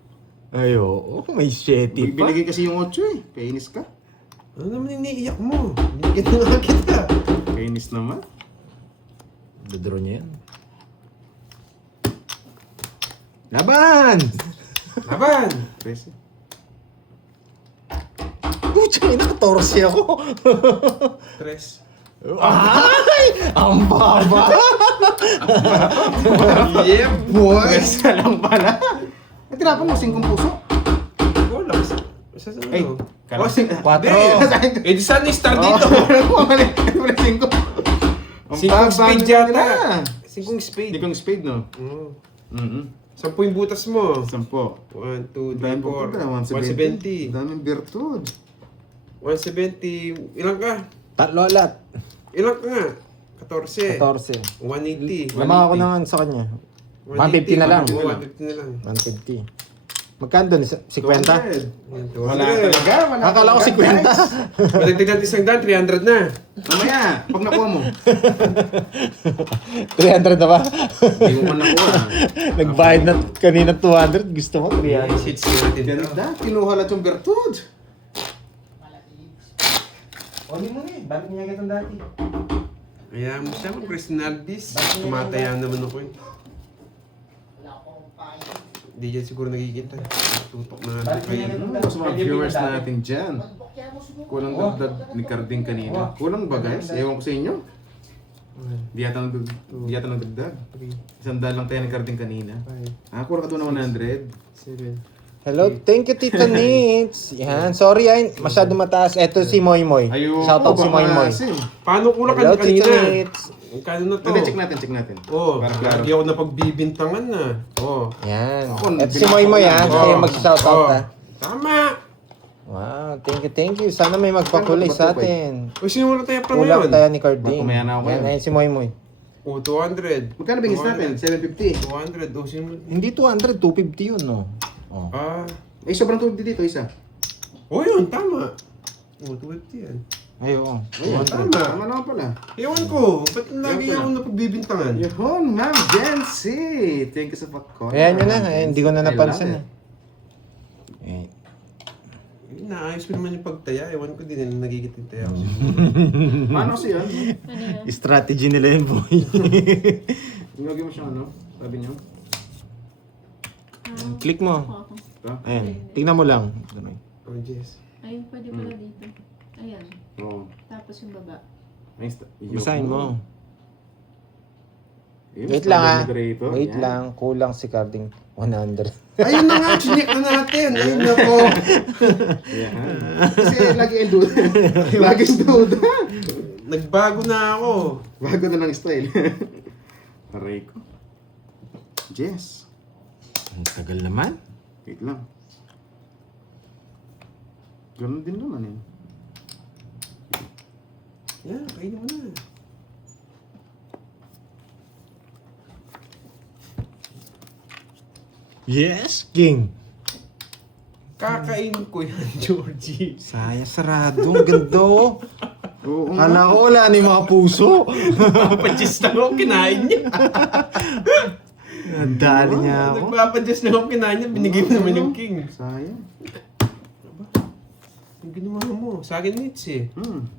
Ay, oo. May sheti pa. Binigay kasi yung 8 eh. Kainis ka. Ano naman iniiyak mo? Binigyan na nga kita. Kainis naman. Dodro niya yan. Laban! Laban! Presi. Pucha, nakatorsi ako. Tres. Ay! Ang baba! Yeah, boy! Presi ka lang pala. Eh, tinapon mo 5 puso. Wala. Sa Ay, ano? kala- Oh, si... Kwatro. Hindi. Eh, di saan i-start dito? Mali. Mali 5. Singkong spade yata. Singkong Hindi spade. kong spade, no? Oo. Mm-hmm. 10 yung butas mo. 10. 1, 2, 3, Dami po 4. 170. Daming virtud. 170. Ilang ka? Tatlo lahat. Ilang ka nga? 14. 14. 180. Lamang ako naman sa kanya. 150 na lang. 150 na lang. 150. Magkano doon? 50? 200. Wala talaga. Wala Akala ko talaga, 50. guys. Madagdagan isang daan, 300 na. Mamaya, pag nakuha mo. 300 na ba? Hindi mo man nakuha. Nagbayad na kanina 200. Gusto mo 300. Hits natin. Ganda. Kinuha lahat yung virtud. Oli mo na eh. Balik niya agad ang dati. Kaya mo siya, Christian Alvis. Tumataya naman ako eh. Hindi dyan siguro nakikita. Tutok na natin kayo. Sa mga viewers natin dyan. Kulang dagdag ni Carding kanina. Kulang ba guys? Ewan ko sa inyo. Di yata nagdagdag. 100 lang tayo ni Carding kanina. Kulang ka doon ng 100. 7. Hello, thank you Tita Nits. Yan, sorry ay masyado mataas. Eto si Moy Moy. Shoutout si Moy Moy. Paano kulang Hello ka Tita kanina? Nits. Kano na to? Check natin. Oo, Para klaro. lagi ako napagbibintangan na. Oo. Yan. Ako, Eto si Moy Moy ha. Kaya mag-shoutout Oo. ha. Tama! Wow, thank you. Sana may magpakulay sa atin. O, sinimula tayo pa Kulang ngayon. tayo ni Carding. Pumaya na ako Yan, ngayon. ayun si Moy Moy. O, 200. Magkano bingis natin? 750. 200. O, sinimula. Hindi 200, 250 yun no. Oh. Ah. Sobrang tubig dito, isa. O, yun, tama. O, 250 yan. Ay, oo. Ayun, 200. tama naman pala. Ewan ko, ba't lagi Ewan ko ako napagbibintangan? Yun, Ma'am Jency. Thank you sa pag-call. Ayan yun na. Ayan, hindi ko na I love napansin. it. Eh. Naayos ko naman yung pagtaya. Ewan ko din na nagigitintaya ako. Paano kasi yan? Strategy nila yun, boy. Nilagyan mo siyang ano? Sabi niyo? Click mo. Ito? Ayan. Tingnan mo lang. Oh, yes. Ayun, pwede pala dito. Ayan. Oo. Tapos yung baba. Basahin mo. Ayun, Wait lang ha. moderator. Wait Yan. lang. Kulang si Carding 100. Ayun na nga, chinik na natin. Ayun na po. Yan. Kasi lagi yung duda. Lagi yung duda. Nagbago na ako. Bago na lang style. Aray ko. Jess. Ang tagal naman. Wait lang. Ganun din naman eh. Yan, kainin mo na. Yes, King. Kakainin ko yan, Georgie. Sayang sarado. Ang ganda oh. Oo nga. Kala ko wala na yung mga puso. Nagpapadjust na ako, kinain niya. Nadali niya ako. Nagpapadjust na ako, kinain niya. Binigay mo naman yung king. Sayang. Yung ginawa mo. Sa akin, Nits eh.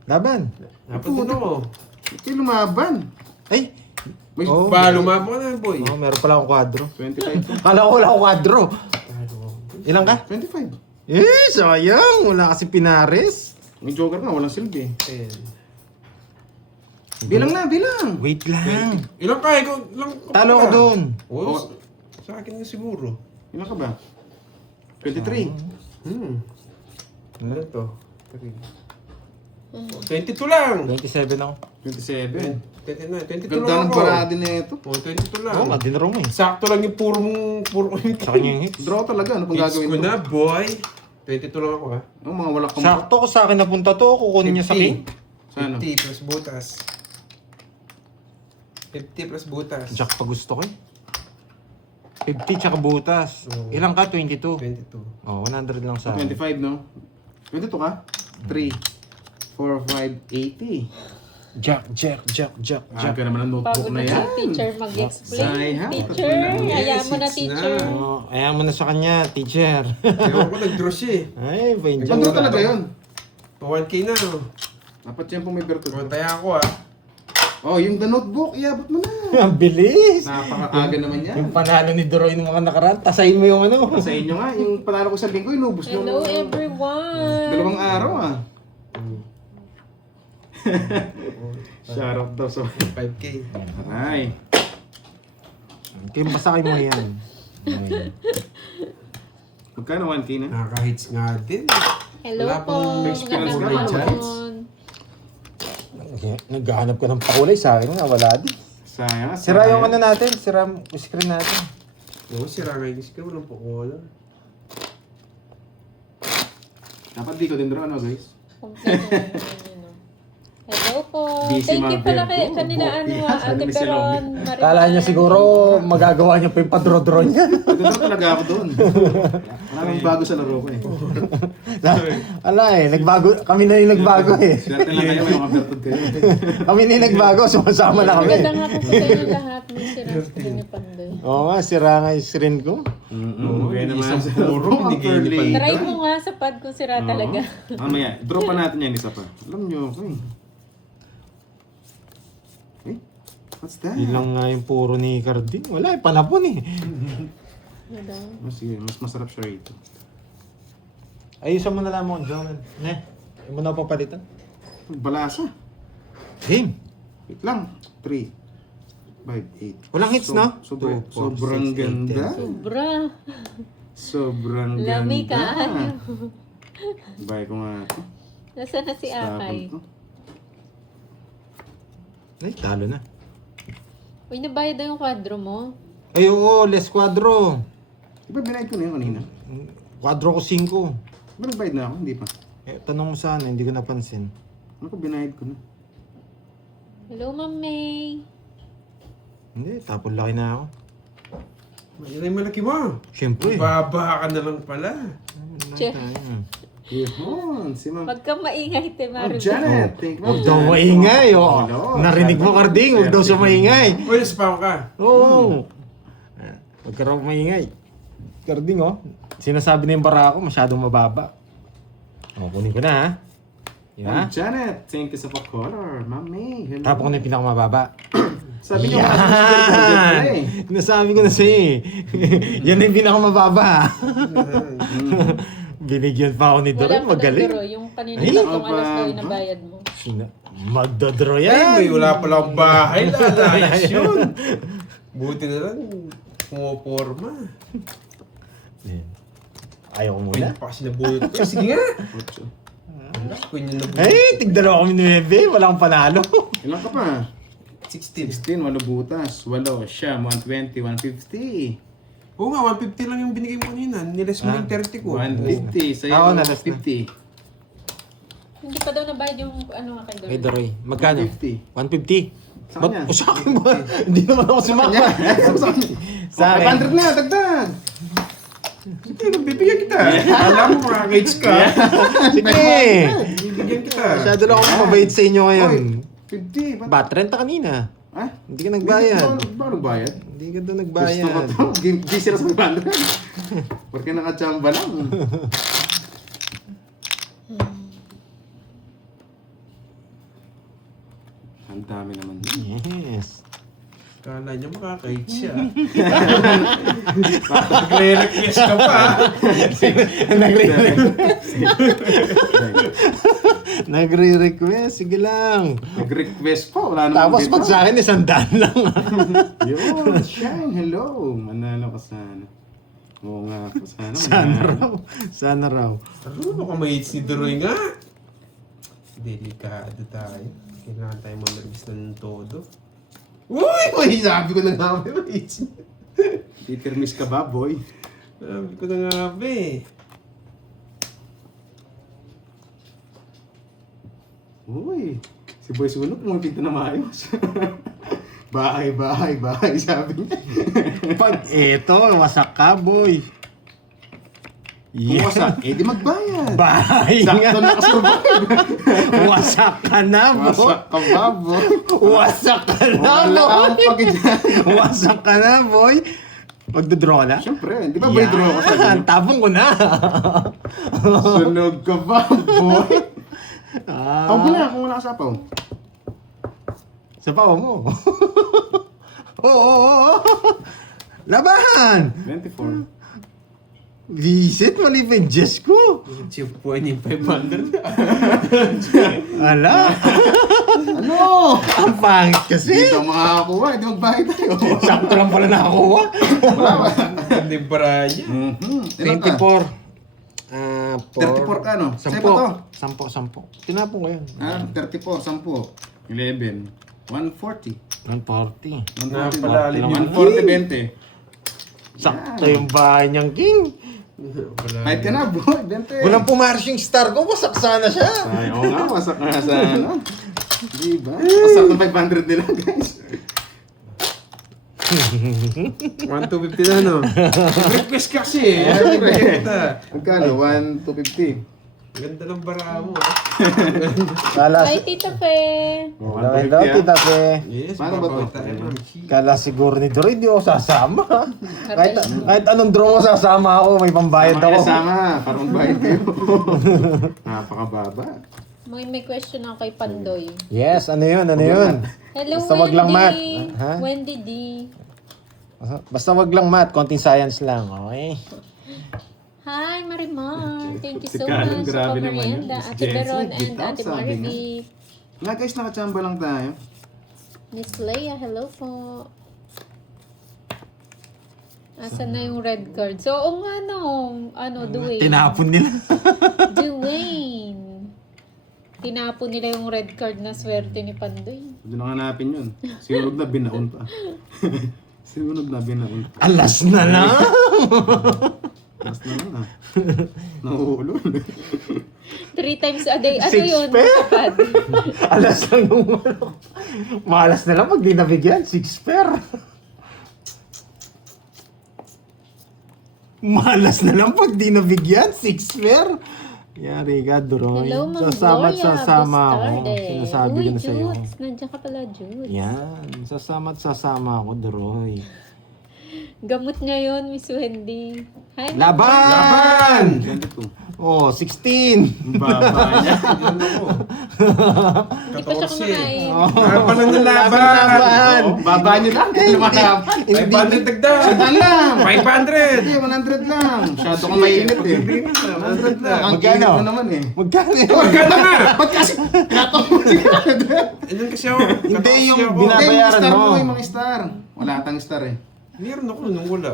Laban. Dapat din ako. Ito yung lumaban. Ay. May Oh. Lumabo ka na, boy. Oh, meron pala akong kwadro. 25 to. Kala ko wala akong kwadro. Ilang ka? 25. Eh, sayang. Wala kasi pinares. May joker na, walang silbi. Ayan. Bilang na, bilang. Wait lang. Ilang ka? Ikaw, ilang ka Talo pala? ko doon. Oo, sa akin na siguro. Ilan ka ba? 23. Ano to? 22 lang! 27 ako. 27. 22 Ganda lang ng ako. parada din na ito. Oh, 22 lang. Oo nga, dinaro mo eh. Sakto lang yung puro yung Sa kanya yung hits. Draw talaga, ano pang hits gagawin ko to? na, boy. 22 lang ako ha. Ang mga wala kang... Sakto ko sa akin napunta to. Kukunin niya sa king. Sana. 50 plus butas. 50 plus butas. Jack pa gusto ko eh. 50 tsaka butas. Oo. Ilang ka? 22. 22. Oh, 100 lang sa akin. 25, no? 22 ka? 3, 4, 5, 80. Jack. Aga naman ang notebook Bago na na yan. si teacher mag-explain. Sayang. Teacher, hayaan mo na Yes, teacher. Oh, ayaw mo na sa kanya, teacher. Ewan ko, nag-draw siya eh. Ay, fine Ang job. draw talaga yun. 1K na no. Dapat yan po may virtud. Kumantaya ako ha. Oh, yung the notebook, iabot mo na. Ang bilis. Napakaaga naman yan. Yung panalo ni Doroy ng mga nakaraan, tasayin mo yung ano. Sa inyo nga, yung panalo ko sa linggo, inubos nyo. Hello everyone! 2 araw ah. Shout out daw sa... 5K. Aray. Kaya basahin mo yan. Ayun. Magkano 1K na? Nakaka-hits nga din. Hello Wala po! pong experience Magandang ka ba, hapon. Naghahanap ko ng pakulay sa akin nga, wala din. Sayang. Sira yung ano natin, sira yung screen natin. Oo, sira nga yung screen. Walang pa-color. Dapat di ko din draw, ano guys? Kompleto na yun, no? Hello po. Busy Thank you pala mga Virgo. kanina, Yes, Ate ano, Miss Peron. Kala niya siguro magagawa niya pa yung padro-draw niya. Nagdodro talaga ako doon. Maraming bago sa laro ko eh. Ala nagbago, kami na yung nagbago eh. Swerte lang kayo, may mga bertod kayo. Kami na yung nagbago, sumasama na kami. Magandang hapon po sa inyo lahat. May sira ni Pandoy. Oo nga, sira nga yung screen ko. Oo, Kaya naman isang sa puro, binigay ni Pan. Try mo nga sa pad kung sira talaga. Mamaya, draw pa natin yan isa pa. Alam nyo, okay. Eh, what's that? Yun lang nga yung puro ni Carding. Wala, panapon eh. Hello. Sige, mas masarap siya rito. Ayusan mo na lang mo, Joel. Ne, yung mo na papalitan. Balasa. Game. Wait lang. 3, 5, 8. Walang hits, no? Sobrang 2, 4, 6, 8, ganda. Sobra. Sobrang Lami ganda. ka. Buy ko nga ito. Nasaan na si Akay? Stapon to. Ay, talo na. Uy, nabayad daw yung kwadro mo. Ay, oo, less quadro. Di ba binayad ko na yun kanina? Quadro ko 5. Di ba nagbayad na ako? Hindi pa. Eh, tanong mo sana, hindi ko napansin. Ano ko binayad ko na? Hello, Ma'am May. Hindi, tapon laki na ako. Yan ay malaki mo. Siyempre. Baba ka na lang pala. Che. Yun, si Ma'am. Huwag kang maingay, Te Oh, Maribel. Janet, thank you. Huwag daw maingay, oh. Hello. Narinig mo, Carding, huwag daw siya maingay. Uy, spam ka. Oo. Huwag ka raw maingay. Carding, oh. Sinasabi na yung bara ko, masyadong mababa. O, kunin ko na, ha. Ma'am Diba? Janet, thank you sa pa-color. Mami, hello. Tapos ko na yung pinakamababa. Sabi niyo, wala sa budget eh. Nasabi ko na sa'yo eh. Yan na yung pinakamababa. Binigyan pa ako ni Wala Dory, pa daw magaling. duro. Yung kanina Ay, tatlong aba. alas daw yung nabayad mo. Magdodraw Ay, yan. may wala pala akong bahay. Lalayas yun. Buti na lang. Pumoporma. Yan. Ayaw ko Pwede muna. pa kasi nabuyot ko. Sige nga. Wala, pwede na nabuyot. Ay, tigdalawa kami ni Bebe. Walang panalo. Ilan ka pa? 16. 16, 8 butas. 8, siya, 120, 150. Oo nga, 150 lang yung binigay mo kanina. Niles mo yung 30 ko. 150, sa'yo Ako, nalas na. 50. Hindi pa daw nabayad yung ano nga kay Kay Dory. Dory. Magkano? 150. 150. Sa Ba't? kanya? O, sa akin ba? Hindi naman ako sumama. Sa akin. 500 na, dagdag! Sige, bibigyan kita. Alam mo, mga kids ka. Sige. Bibigyan kita. Masyado lang ako mabait sa inyo ngayon. Oy, 50. Ba't? Ba't? Renta kanina. Ha? Hindi ka nagbayad. Ba nagbayad? Hindi ka doon Gusto ko nagbayad. to. Di sila sa 500. Porque nakachamba lang. Ang dami naman yun. Yes. Kala niya makakait siya. Nagre-request ka pa. Nagre-request. Sige lang. Nag-request pa, wala naman Tapos pag sa akin, 100 lang. Yun, Shine, hello. Manalo ka sana. Oo nga po, sana. Sana raw. Sana raw. Ano baka may hits ni Duroy nga? Delikado tayo. Kailangan tayo mamarigis ng todo. Uy! May sabi ko na nga may hits. Titirmis ka ba, boy? Sabi ko na nga Uy, si Boy Sunok pumipinta na maayos. bahay, sabi niya. Pag eto, wasak ka, boy. Kung wasak, di magbayad. Bahay nga. Sakto nakasurvive. Wasak ka na, boy. Wasak ka ba, boy? Wasak ka na, Wala kang boy. pag dyan. Wasak ka na, boy. Magdodraw ka na? Siyempre, di ba may draw ka sa Yan, tapong ko na. Sunog ka ba, boy? Ah, Tawag mo na kung wala ka sapaw. sa pao mo. Oo. Labahan! 24. Visit, mali pa yung Diyos ko. Chipuan yung 500. Ala, Ano? ang pangit kasi. Hindi ka makakakuha, di magbayad tayo. Sakto lang pala nakakuha. Wala ba? Ang di baraya. Ilan ka? 34. 34 ka, no? Sa'yo pa to? 10. Tinapon ko yan. 34, 10. 11. 140. 140. Napalalim yun. 140, 20. Sakto yung bahay niyang king. Kahit ka na, boy. Bente. Walang pumaris yung star ko, wasak sana siya. Ay, oo nga, masak nga sa ano. Diba? Masak ng 500 nila, guys. 1,250 na, no? Request kasi eh. Siyempre. Kita. Magkano? 1,250. Ganda ng bara mo. Kala, Bye, Tita Fe. hello, Tita Fe. Yes, Paano ba to? papakita tayo, Ma'am Chi. Kala siguro ni Dory, di ako sasama. kahit anong draw mo sasama ako, may pambayad Sama ako. kayo sama. Parang bayad kayo. Napakababa. May question ako kay Pandoy. Yes, ano yun, ano yun? Hello, Basta wag lang math. Ha? Wendy D. Basta wag lang math, konting science lang, okay? Hi, Marimar. Thank you Si so Karen, much. grabe Papa naman yun. Merienda, Si Ate Jensen, Veron, and gitaw, Ate sabi Marvy. Nga guys, nakachamba lang tayo. Miss Leia, hello po. Asan na yung red card? So, oo nga no. Dwayne. Tinapon nila. Dwayne. Tinapon nila yung red card na swerte ni Pandoy. Doon ang hanapin yun. Sinunog na binaon pa. Sinunog na binaon pa. Alas na lang. Mas na lang ah. Nauulol. 3 times a day. Ano Six yun? pair? Kapad. Alas lang yung ano. Malas na lang pag di nabigyan. 6 pair. Malas na lang pag di nabigyan. 6 pair. Yari ka, Duroy. Hello, Ma'am Sasama at Gloria. sasama ako. Bustarde. Sinasabi ko na sa'yo. Judes. Nandiyan ka pala, Judes. Yan. Sasama at sasama ako, Duroy. Gamot ngayon, Miss Wendy. Hi, Ma'am. Laban! Ganda to. Oh, 16. Baba niya. Yan ako. Hindi pa siya 14. kumakain. Kaya pa lang nalaban. Oh, baba niyo lang. Lumakap. 500 dagdag. Saan lang? 500. Hindi, 100 lang. Masyado kang mainit eh. 100 lang. Ang Magkano? init mo naman eh. Magkano yun? Magkano nga? Ba't kasi tinatawag mo si Canada? Ilan kasi ako? Hindi, yung 14 ako. bina- Hindi, mga Binabayaran star mo. mo yung mga star. Wala tang star eh. Meron ako nung wala.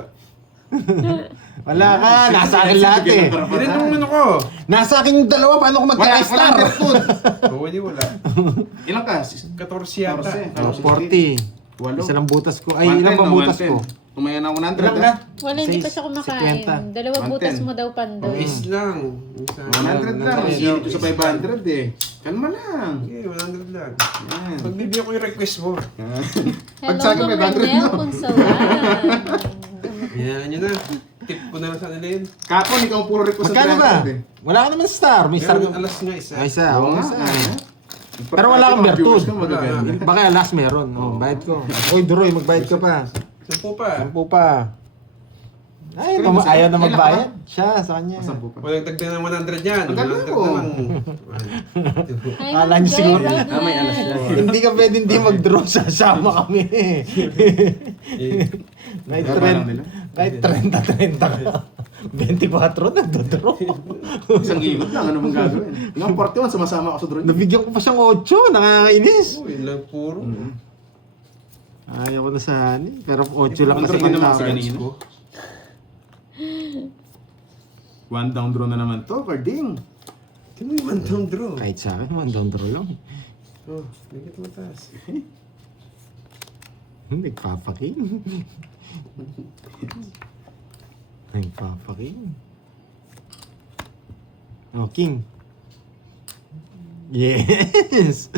Wala ka. Nasa akin lahat eh. Ilan naman ako? Nasa akin yung dalawa. Paano ko Wala, magka-star? walang bertud. Oo, hindi wala. Ilan ka? 14 yata. 14. 40. Walo. Isa lang butas ko. Ay, ilan ba butas ko? Tumaya na 100 Ilan na? Wala, hindi pa siya kumakain. 50. Dalawa 110. butas mo daw, Pandoy. Is lang. 100 lang. Masinit ko sa 500 eh. Kalma lang. Okay, 100 lang. Yan. Pagbibigyan ko yung request mo. Yan. Hello, Pag sa akin, Ma'am 500 Renel no? Consolan. Yan, yun na. Tip ko na lang sa nila yun. Kapon, ikaw puro request Magkano ba? 300 eh. Wala ka naman star. May star. Meron alas nga isa. Ay, isa. Oo Oo, nga. isa. ah. Pero wala kang Mga bertud. viewers ko magaganda. Baka last meron. Oh, bayad ko. Oy, Duroy, magbayad ka pa. 10 pa. Sampu pa. Ay, Kailan ba ayaw na kailan magbayad. Siya, sa kanya. Masang po pa. Walang dagdag ng 100 yan. Ang ganda 100 ko. na lang. Hi, Akala Ma'am niyo Joy siguro- Rodney. may alas na. Hindi ka pwede hindi mag-draw. Sasama kami. Kahit Baba lang nila. kahit 30 ka. 24 nagdodraw. Isang ikot lang, ano mong gagawin? Yung 41, sumasama ako sa drone. Nabigyan ko pa siyang 8. Nakakainis. Oh, yun lang puro. Ayaw ko na sa ano. Pero 8 lang kasi Control din naman ang sa tawag. kanina. One down draw na naman to, Carding. Tingnan mo yung one down draw. Kahit sa akin, man, draw lang. Oh, bigit mo taas. Nagpapaking. Nagpapaking. Oh, King. Yes!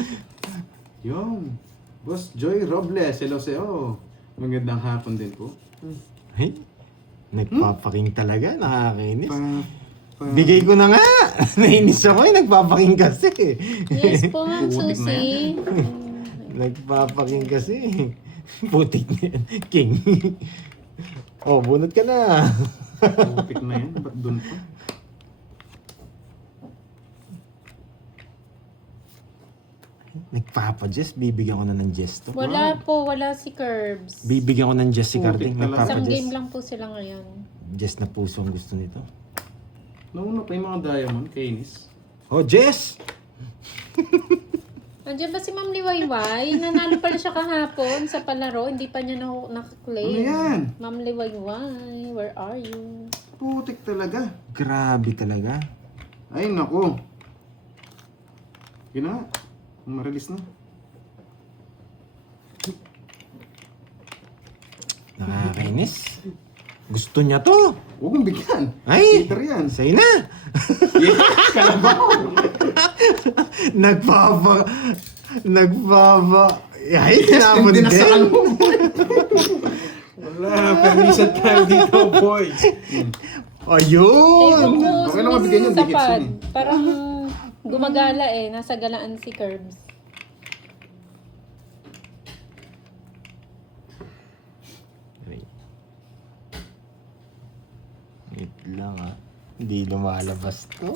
Yung, Boss Joy Robles, hello sa'yo. Magandang hapon din po. Ay, nagpapaking talaga. Nakakainis. Pa, Bigay ko na nga. Nainis ako eh. Nagpapaking kasi. Yes po, Ma'am Putik na Susie. Nagpapaking kasi. Putik na yan. King. Oh, bunot ka na. Putik na yan, ba't dun pa? Nagpapa-Jess. Bibigyan ko na ng Jess to. Wala po, wala si Curbs. Bibigyan ko ng Jess si Carding. Putik talaga. Isang game Nagpapa-Jess. lang po sila ngayon. Jess na puso ang gusto nito. Nauna pa yung mga diamond, kainis. Oh, Jess! Andiyan ba si Ma'am Liwayway? Nanalo pala siya kahapon sa palaro. Hindi pa niya Ano nakaklaim. yan? Ma'am Liwayway, where are you? Putik talaga. Grabe talaga. Ay, naku. Yun na nga. Ma-release na. Nakakainis. Gusto niya to. Huwag mong bigyan. Ay! Peter yan. Sa'yo na. Yes, kalabaw. Ay, sinabon Hindi din. nasakal mo. Wala, permission tayo dito, boys. Ayun! Okay lang mabigyan niyo, sa digits pad. yun eh. Parang gumagala eh. Nasa galaan si Curbs. Wait lang ah. Hindi lumalabas to.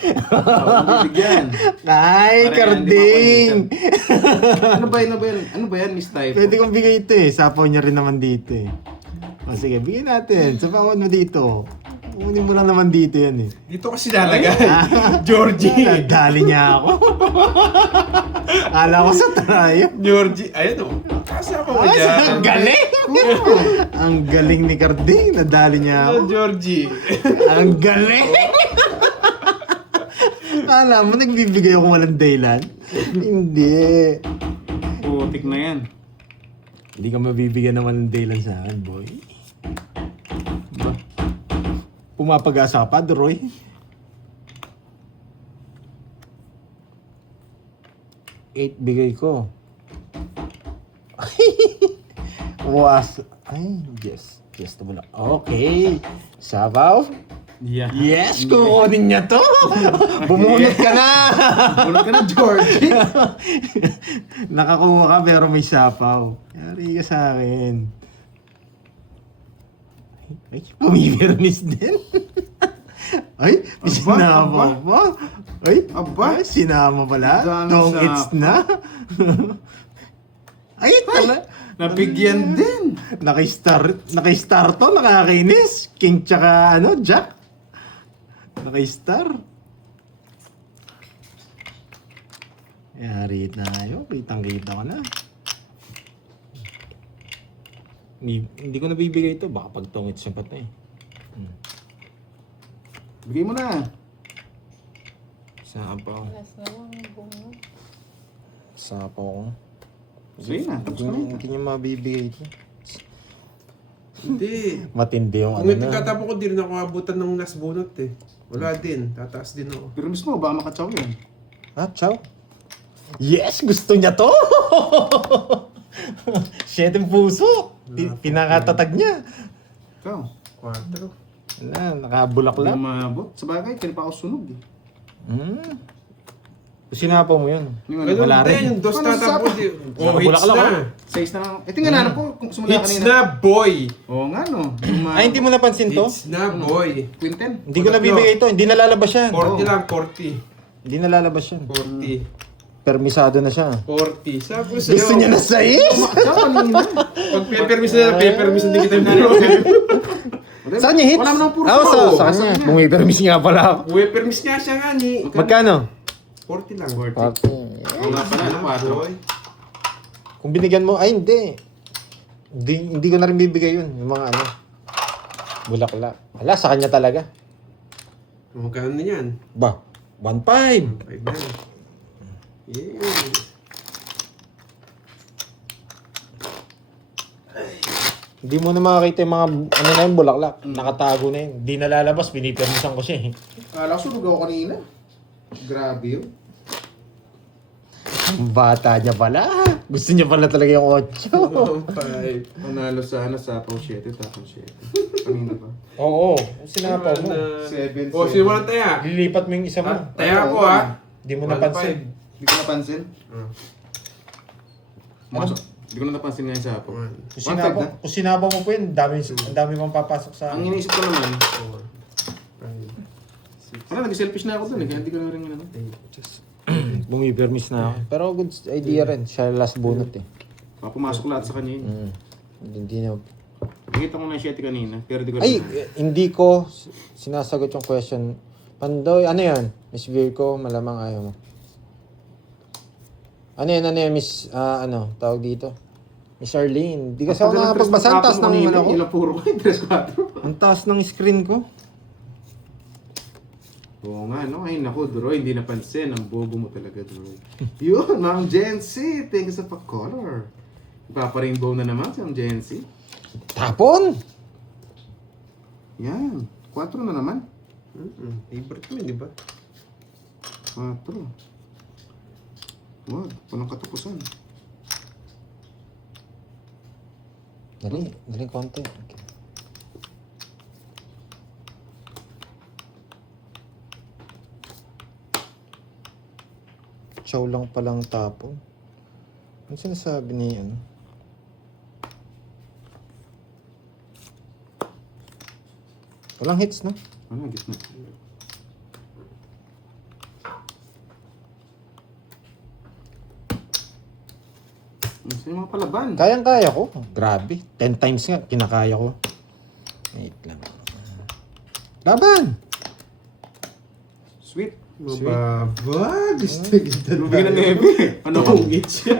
Huwag mong bigyan. Ay, Parang Karding! Ano ba yan, Miss Type? Pwede kong bigay ito eh. Sapaw niya rin naman dito eh. O sige, bigyan natin. Sapawan mo dito. Kunin mo lang naman dito yan eh. Dito kasi nalagay. Georgie. Nagdali niya ako. Akala ko sa tayo. Georgie. Ayun o. Kasama mo Ay, dyan. ang galing! Ang galing ni Karding. Nadali niya ako. Georgie. Ang galing! Akala mo, nagbibigay ako walang dahilan? Hindi. Putik na yan. Hindi ka mabibigyan ng walang dahilan sa akin, boy. Ba? Pumapag-asa pa, Roy. Eight bigay ko. Was. Ay, yes. Yes, ito mo lang. Okay. Sabaw. Yeah. Yes, kukunin niya to. Bumunot ka na. Bulot ka na, George. Nakakuha ka pero may sapaw. Yari ka sa akin. Ay, pumipermis din. Ay, may Aba, sinama aba. pa. Ay, Aba. ay, sinama pala. Dami Tong sapa. it's na. Ay, tala. Nabigyan din. Naka-star to, nakakainis. King tsaka ano, Jack. Naka-star. Yari tayo, kitang-kita ko na. Hindi ko nabibigay ito, baka pagtungit siya patay. Bigay mo na. Sapaw. Last na lang. Bungo. Sapaw ko. Sige na, tapos na Hindi niya mabibigay ito. Hindi. Matindi yung Kung ano may na. pagkatapon ko, di rin ako abutan ng last bunot eh. Wala din. Tataas din ako. Pero mismo, baka makatsaw yan. Ah, ciao. Yes, gusto niya to! Shit yung puso. Pinakatatag niya. Ikaw. 4. Wala, nakabulaklak. Hindi maabot. Sa bagay, kaya pa ako sunog eh. Sinapaw mo yun. Yung Ganun Wala din, rin. yung dos Ano tatapos. Oh, hits Bulaklak, na. oh. 6 na lang. Eh, tingnan na po kung sumula Hits kanina. na, boy. Oo nga no. Yung Ay, hindi mo napansin to? Hits na, boy. Quinten. Hindi ko nabibigay ito. Hindi nalalabas yan. 40 lang, 40. Hindi nalalabas yan. 40. Permisado na siya. 40. Sabi ko sa'yo. Gusto niya na sais? Makatsaw kanina. Pag pe-permis na, pe-permis na kita yung Saan niya hits? Wala mo nang puro Ah, foul. sa kanya. Bumi-permis nga pala ako. Uwe, permis nga siya nga ni. Magkano? 40 lang. 40. Okay. Oo nga pala, ano, Boy. Kung binigyan mo, ay hindi. Hindi ko na rin bibigay yun. Yung mga ano. Bulaklak. Wala, sa kanya talaga. Magkano na yan? Ba? 1.5. 5 na. Yeah. Hindi mo na makakita yung mga ano na yung bulaklak. Nakatago na yun. Hindi nalalabas, pinipermisan ko siya eh. Kala ko sunog ako kanina. Grabe yun. Ang bata niya pala. Gusto niya pala talaga yung 8. 5. Panalo sana sa pang 7, tapos 7. Kanina ba? Oo. Sinapaw mo. 7, Oh, sino mo lang taya? Lilipat mo yung isa mo. Taya ko ha. Hindi mo napansin. Hindi ko napansin. Ah. Masok. Hindi ko na napansin ngayon sa hapo. Kung sinapaw mo po yun, ang dami mong papasok sa... Ang iniisip ko naman, 4. 5. nag-selfish na ako dun eh, kaya hindi ko na rin ano. Bumipermis na ako. Pero good idea rin. Siya last bunot eh. Baka pumasok lahat sa kanya yun. Hindi na... Nakita ko na siya kanina, pero di ko Ay, rin. hindi ko sinasagot yung question. Pandoy, ano yan? Miss Virgo, malamang ayaw mo. Ano yan, Miss, tawag dito? Miss Arlene. Di kasi ako nakapagbasan, ang taas ng ano ko. Ilang puro ko, 3-4. Ang taas ng screen ko. Oo nga, no? Ay, naku, Droy, hindi napansin. Ang bobo mo talaga, Droy. Yun, Ma'am Jency. Thank you sa pa-color. Ipapa-rainbow na naman si Ma'am Jency. Tapon! Yan. 4 na naman. Favorite mo, di ba? 4. Wag, walang katapusan. Dali konti. Okay. Chow lang palang tapon. Ano sinasabi ni ano? Walang hits, no? Ano, gitna. Ano yung mga palaban? Kayang-kaya ko. Grabe. 10 times nga, kinakaya ko. Wait lang. Laban! Sweet. Mababa. Gusto Bigyan ng nebe. Ano kung gits yun?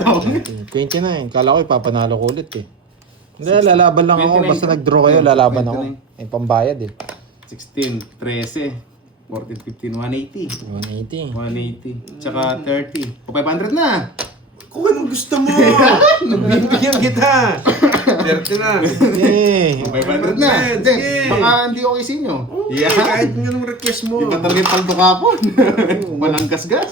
29. Kala ko ipapanalo ko ulit eh. Hindi, lalaban lang ako. 29 Basta ka? nag-draw kayo, lalaban 29. ako. Eh, pambayad eh. 16, 13, 14, 15, 180. 180. 180. Tsaka 30. O 500 na! Kung anong gusto mo! Bibigyan kita! 30 na. Eh, 500 na! Hindi, Sige. baka hindi okay sa inyo. Yeah. Kahit nga nung request mo. Di ba talaga yung paldo kapon? Walang gasgas.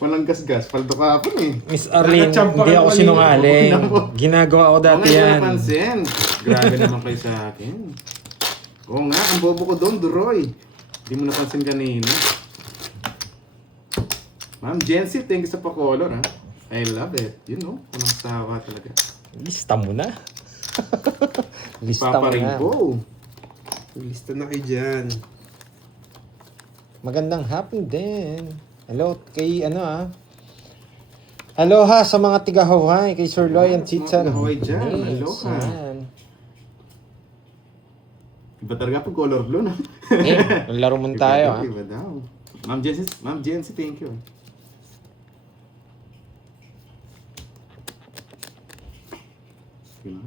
Walang gasgas. Paldo kapon eh. Miss Arlene, Nakachamba hindi ka ako kanina. sinungaling. Ginagawa ko dati Oo nga, yan. napansin. Grabe naman kayo sa akin. Oo nga, ang bobo ko doon, Duroy. Hindi mo napansin kanina. Ma'am Jency, thank you sa pa-color ha. I love it. You know, unang sawa talaga. Lista mo na. Lista mo Papa na. Rainbow. Lista na kayo dyan. Magandang hapon din. Hello kay ano ah. Aloha sa mga tiga Hawaii, kay Sir Loy and Chitsan. Mga Hawaii dyan. Aloha. Yan. Iba talaga pag color blue na. Eh, laro mo tayo ah. Iba daw. Ma'am Jency, thank you. Diba?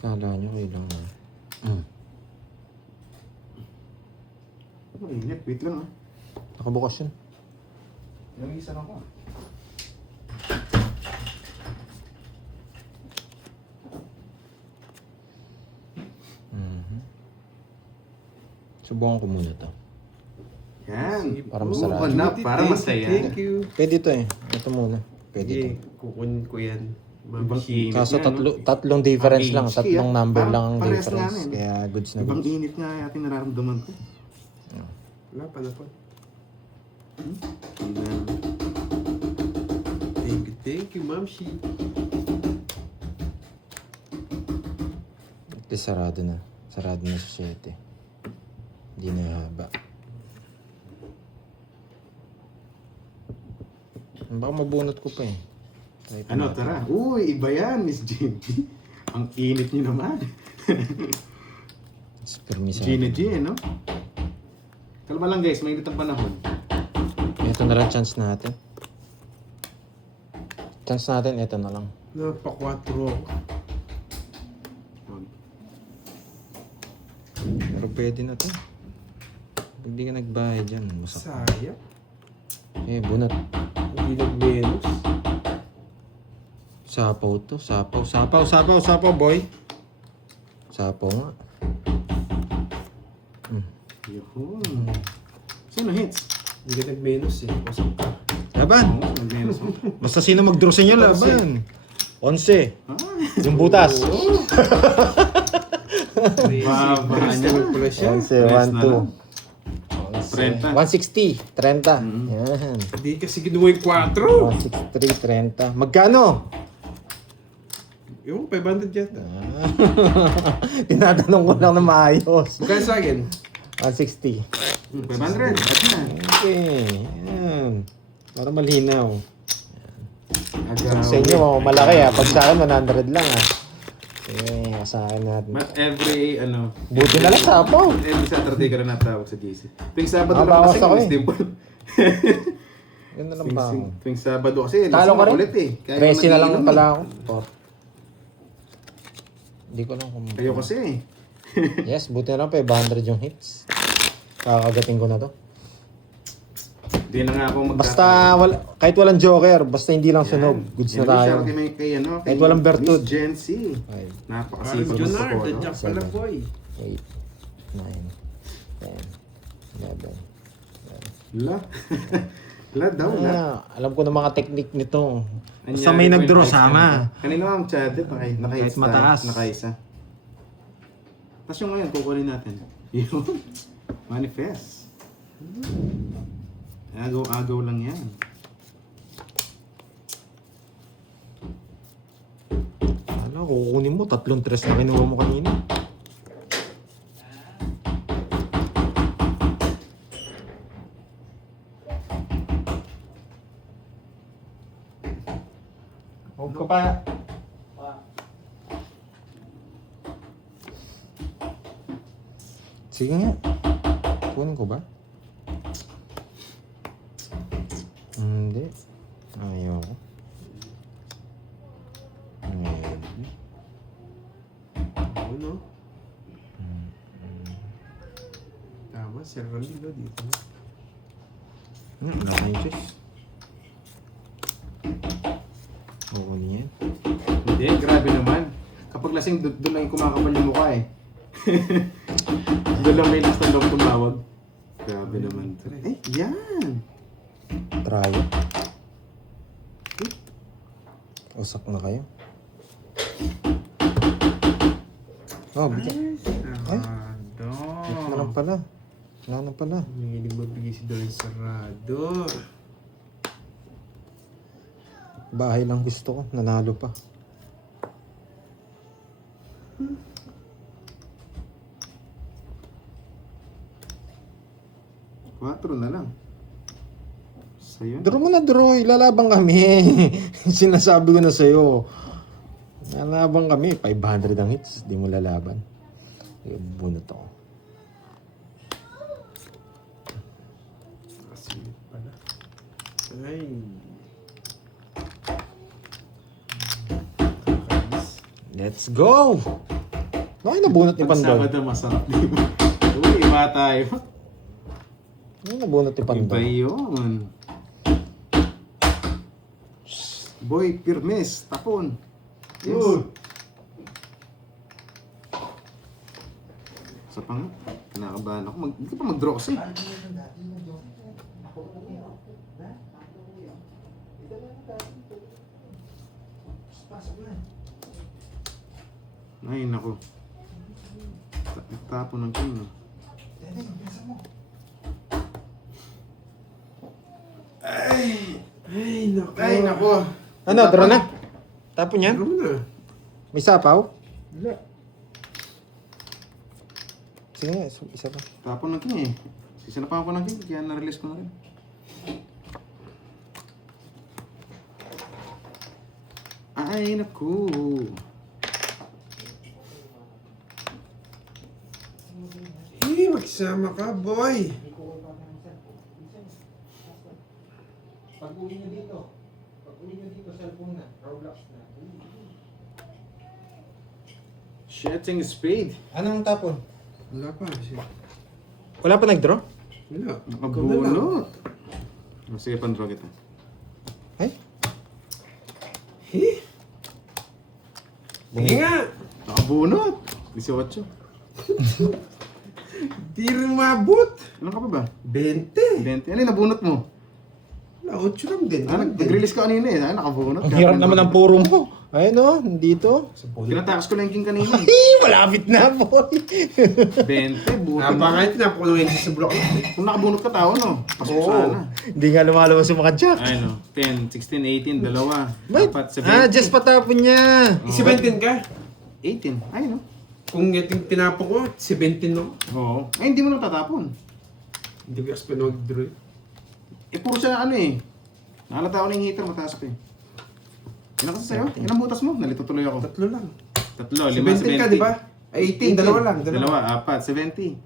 Kala nyo kailangan. Ano, init. Wait lang ah. Nakabukas yun. Nag-isa na ako. Subukan ko muna to. Yan. Para masarap. Para masaya. Thank you. Pwede to eh. Ito muna. Pwede to. Sige, kukunin ko yan. Ibang init Kaso nga, no? tatlong difference lang. Ang Tatlong HK, number parang lang ang parehas difference. namin. Kaya goods na Ibang goods. init nga ating nararamdaman ko. Wala pa na po. Ayan. Thank you, Ma'am Shi. Ito sarado na. Sarado na sa 7. Hindi na haba. Baka mabunot ko pa eh. Try pa Ano, natin. tara. Uy, iba yan, Miss JB. Ang init niyo naman. Spermisado. Gina G, no? Kalma lang guys, mainit ang panahon. Ito na lang chance natin. Chance natin, ito na lang. Napa-4 ako. Pero pwede na to. Pag di ka nagbayad dyan, masakit. Sayang. Eh, bunot. Hindi nag-menos. Sapaw to. Sapaw, boy. Sapaw nga. Yun. Sino hits? Hindi ka nag-menos eh. Pasok ka. Laban! Nag-menos mo. Basta sino mag-draw sa inyo, laban. 11. Yung butas. Baba niya. Pala siya. 11, 1, 2. 30. 160. 30. Yan. Hindi kasi ginawa yung 4. 163, 30. Magkano? Yung 500 yata. Tinatanong ko lang na maayos. Magkano sa akin? 160. 500. At na. Okay. Yan. Para malinaw. Agaw. Sa inyo, malaki ah. Pag sa akin, 100 lang ah. Okay, sa akin natin. But every, ano, Buti na lang sapaw. every Saturday ka rin natawag sa GC. Tuwing Sabado lang Nakabawas kasi, ako Miss eh. Dimple. Yun na lang ba ako? Tuwing Sabado kasi, Talo lasing ka rin? ulit eh. Kaya 13 na lang nagiinom pala eh. ako. Hindi ko lang kung... Kayo kasi eh. Yes, buti na lang 500 yung hits. Kakagating ko na to. Hindi na nga ako Basta, kahit walang joker, basta hindi lang sunog. Goods na tayo. Kay Kahit walang bertud. Miss Gen Z. Ay, Napakasipag Parang ng Junard, Pacono. dadyak pala boy. 8, 9, 10, 11. La. La daw, la. Ah, alam ko na mga technique nito. Basta Anyari may ko nag-draw, yung sama. Kanina nga ang chadit, Kahit nakaisa. mataas. Nakaisa. Tapos yung ngayon, kukunin natin. Yun. Manifest. Agaw-agaw lang yan. Ano, kukunin mo, 3-3 na kinuha mo kanina. Huwag ka pa. Sige nga. Kunin ko ba? Hindi. Ayoko. Hindi. Ano? Tama, Sir Ramilo dito. Wala kayong choice. Kukunin yan. Hindi, grabe naman. Kapag lasing, doon lang yung kumakapal yung mukha eh. Doon lang may last ng loob tumawag. Grabe naman to. Eh, yan! Try. Usak na kayo. Oh, bigyan. Ay. Sarado. Wala na pala. Wala na pala. Nanginig mabigay si Don Sarado. Bahay lang gusto ko. Nanalo pa. Quatro na lang. Sa'yo. Draw mo na, draw. Ilalaban kami. Sinasabi ko na sa'yo. Lalaban kami. 500 ang hits. Di mo lalaban. Bunot ako. Kasilip pala. Ay. Let's go! Bakit nabunot ni Pag Pandol? Sabado masarap, di ba? Uy, iba tayo. Bakit nabunot ni Iba Pandol? yun. Boy, Pirmes, tapon. Yes. Sa pang, kinakabahan ako. Hindi ka pa mag-draw kasi. Ay, naku. Tapon ng king. Ay, naku. Ay, naku. Ano, draw na? Tapon yan? Ano na? May sapaw? Wala. Sige nga, isa pa. Tapon ng king eh. Sisinapahan ko ng king, kaya na-release ko na rin. Ay, naku. Magsama ka, boy. Pag-uwi nyo dito. Pag-uwi nyo dito, cellphone na. Roblox na. Shitting speed. Anong tapon? Wala pa. Wala pa nag-draw? Wala. Nakabunot. Sige, pan-draw kita. Ay? Sige nga. Nakabunot. 18. Di rin mabot. Ilan ka pa ba? 20. 20. Ano yung nabunot mo? Wala, 8 lang din. Nag-release ka kanina eh. Ay, nakabunot. Ang hirap naman ng puro mo. Ayun o, dito. Tinatakas ko lang yung king kanina eh. Ay, malapit na, boy. 20, buti na. Napakait na po nung sa block. Kung nakabunot ka tao, no? Pasok sana. Hindi nga lumalabas yung mga jack. Ay, no. 10, 16, 18, dalawa. Wait. Dapat 17. Just patapon niya. 17 ka? 18. Ay, no? Kung yung tinapon ko, 17 no? Oo. Ay, hindi mo nang tatapon. Hindi ko expect mag-draw. Eh, puro siya ano eh. Nakalata ko na yung heater, mataas pa eh. Ilan kasi sa'yo? Ilang butas mo? Nalito tuloy ako. 3 lang. 3, 5, 17 ka, di ba? Ay, 18, dalawa lang. Dalawa, 4, 70.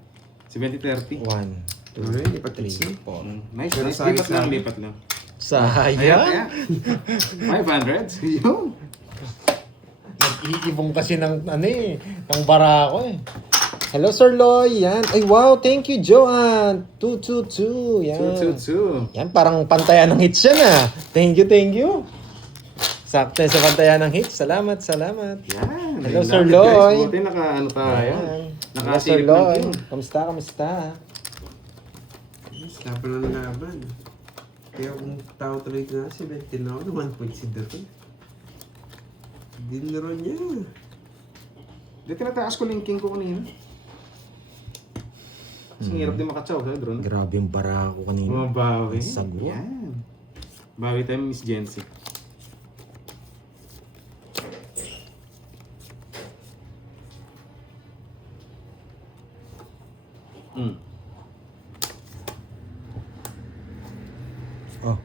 70, 30. 1, Alright, ipat 3, 4. Nice, Pero nice. sayang Lipat lang, sabi. lipat lang. Sayang. 500. Yun. Nag-iibong kasi ng ano eh, ng bara ko eh. Hello, Sir Loy. Yan. Ay, wow. Thank you, Joanne. 222. Yan. 222. Yan, parang pantayan ng hits yan ah. Thank you, thank you. Sakto sa pantayan ng hits. Salamat, salamat. Yan. Hello, Ayun Sir natin, Loy. guys. Buti naka-ano tayo. Yan. Hello, Sir Nakasilip ng Loy. team. Kamusta, kamusta? Yes, laban ng laban. Kaya kung tao tuloy na, 17 na ako, 1.0. Dinero niya. Di tinataas ko linking ko kanina. Kasi hirap din makatsaw sa drone. Grabe yung bara ko kanina. Mabawi. Sagwa. Yan. Bawi tayo, Miss Jency. Mm. Oh,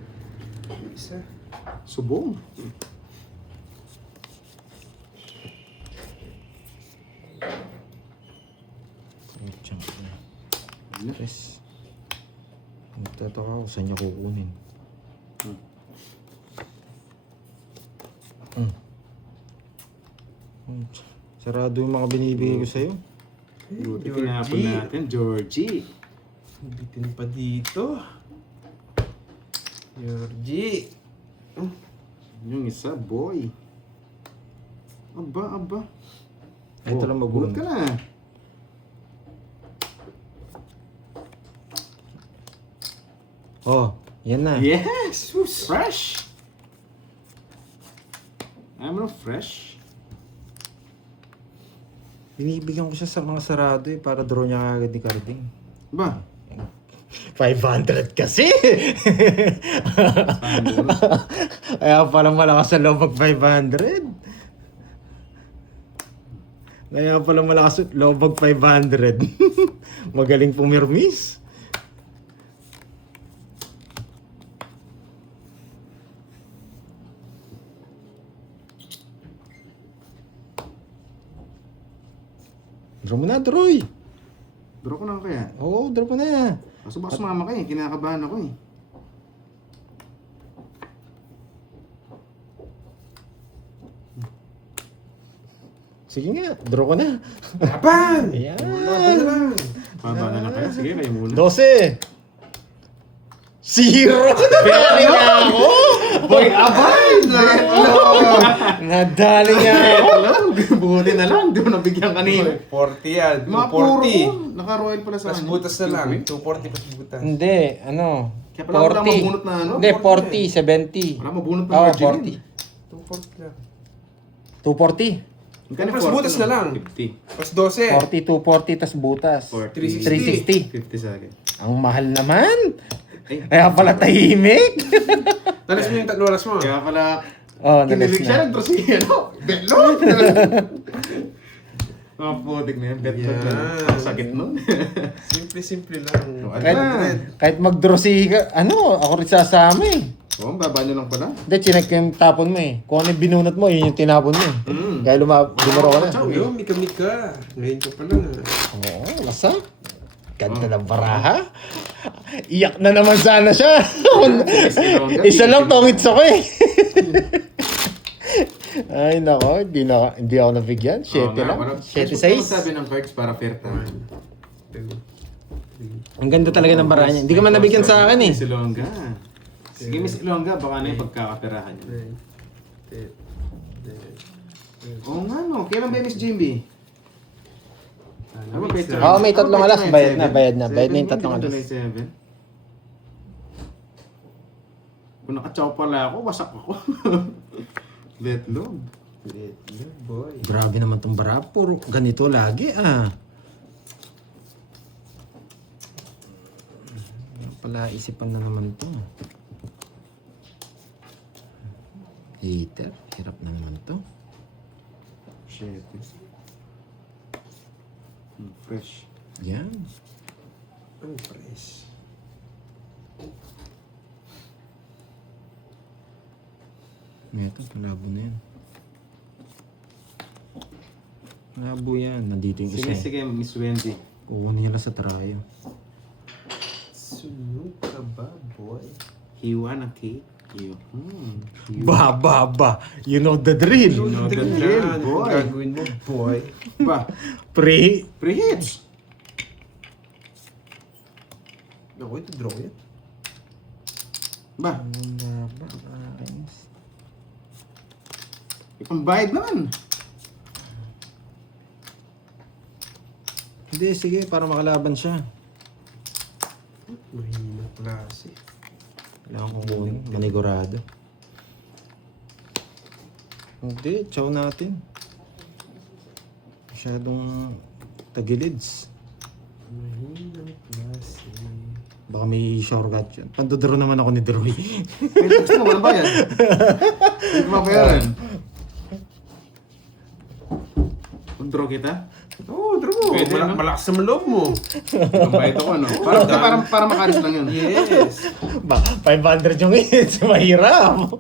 Isa. Subong. tiyang. Yes. Nagtataka ako, saan niya kukunin? Sarado yung mga binibigay ko sa'yo. Buti tinapon natin, Georgie. Bitin pa dito. Georgie. Yung isa, boy. Aba. Ay, ito lang Bulot mabunod. ka na. Oh, yan na. Yes! Fresh! I'm not fresh. Binibigyan ko siya sa mga sarado eh, para draw niya kagad ni Carding. Ba? 500 kasi! Kaya pala malakas sa loob mag 500. Kaya pala malakas sa loob mag 500. Magaling pumirmis. Draw mo na, Troy! Draw ko na kaya. Oo, draw ko na. Kaso baka sumama ka eh. Kinakabahan ako eh. Sige nga, draw ko na. Laban! Ayan. Laban lang. Pabana na kaya. Sige, kayo muna. 12. Zero! Nadali nga ako! Boy, abay! Nadali nga ako! Buti na lang. Di mo nabigyan kanina. 40 yan. Mga puro ko. 240. Naka-royal pala sa Pas akin. butas na lang. 240 pas butas. Hindi, ano? Kaya pala wala mabunot na ano? Hindi, 40, 70. Wala mabunot na Oo, margin. 40. 240 lang. 240. Magkano Pas 40 butas na lang. 50. Pas 12. 40, 240, tas butas. 360. 360. 50 sa akin. Ang mahal naman. Ay, Kaya pala tahimik. Talas mo yung 3 oras mo. kaya pala Oh, nalis kinilig siya na. nagdraw si ano? Betlog! Mga putik na yan. Betlog na. Yan. Ang sakit nun. Simple lang. Kahit mag-draw si, ano, ako rin sasama eh. Oo, baba nyo lang pala. Hindi, chinek ko yung tapon mo eh. Kung ano yung binunot mo, yun yung tinapon mo eh. Mm. Kaya lumaro ka na. Yo, mika-mika. Ngayon ka pa lang ah. Oo, lasa. Ganda ng baraha. Iyak na naman sana siya. Isa lang tongits ako eh. Ay nako, hindi ako nabigyan. 7 lang. 7-6. Sabi ng cards para fair tayo. Ang ganda talaga ng baraha niya. Hindi ka man nabigyan sa akin eh. Miss Ilongga. Sige, Miss Ilongga, baka na yung pagkakaperahan niya. Oo nga no, kailan ba yung Miss Jimby? Ano ba picture? Oo, may tatlong alas. Bayad na. Bayad na yung tatlong alas. 7. Kung nakatsaw pala ako, wasak ako. Betlog. Boy. Grabe naman tong baraha. Puro ganito lagi ah. Pala isipan na naman to. Hater. Hirap na naman to. Shit. Fresh. Yan. Ang fresh. Ito, malabo na yan. Malabo yan. Nandito yung isa. Sige, Miss Wendy. Puhunin niya lang sa trayo. Sunog ka ba, boy? Hiwa ng cake. Ba. You know the drill. know the Tignan drill, yan. Ano boy. gagawin mo, boy? Ba? Pre-hits. Naku, ito draw yan. Ba? Ipambayad naman. Hindi, sige, para makalaban siya. Mahina klase. Kailangan kong kunin. Manigurado. Hindi, chow natin. Masyadong tagilids. Mahina klase. Baka may shortcut yun. Pandodoro naman ako ni Droy. Pwede gusto mo, walang bayad. Pwede mabayaran. Mag-draw kita? Oo, draw mo. Pwede, no? Malakas sa loob mo. Magbayad ako, ano? Para makalis lang yun. Yes. Ba, 500 yung hits. Mahirap.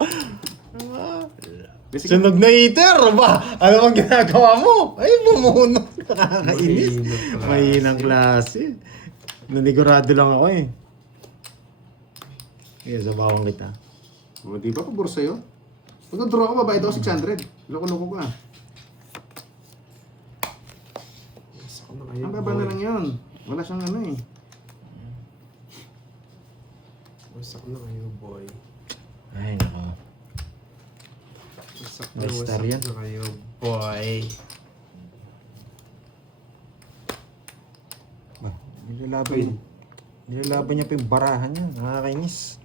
Basic, Sunog na heater. Ba, ano bang ginagawa mo? Ay, bumuno. Nakakainis. Mahinang klase. Nanigurado lang ako eh. Sige, sabawan kita. o, di ba pabor sa'yo? Pag nag-draw ako, babayad ako 600. Loko-loko ka. Yes, ako na kayo, Ang baba na lang yun. Wala siyang ano eh. Wasak na kayo, boy. Ay, nako. Wasak May star yan. na kayo, boy. Ba, nilalaban niya pa yung barahan niya. Nakakainis.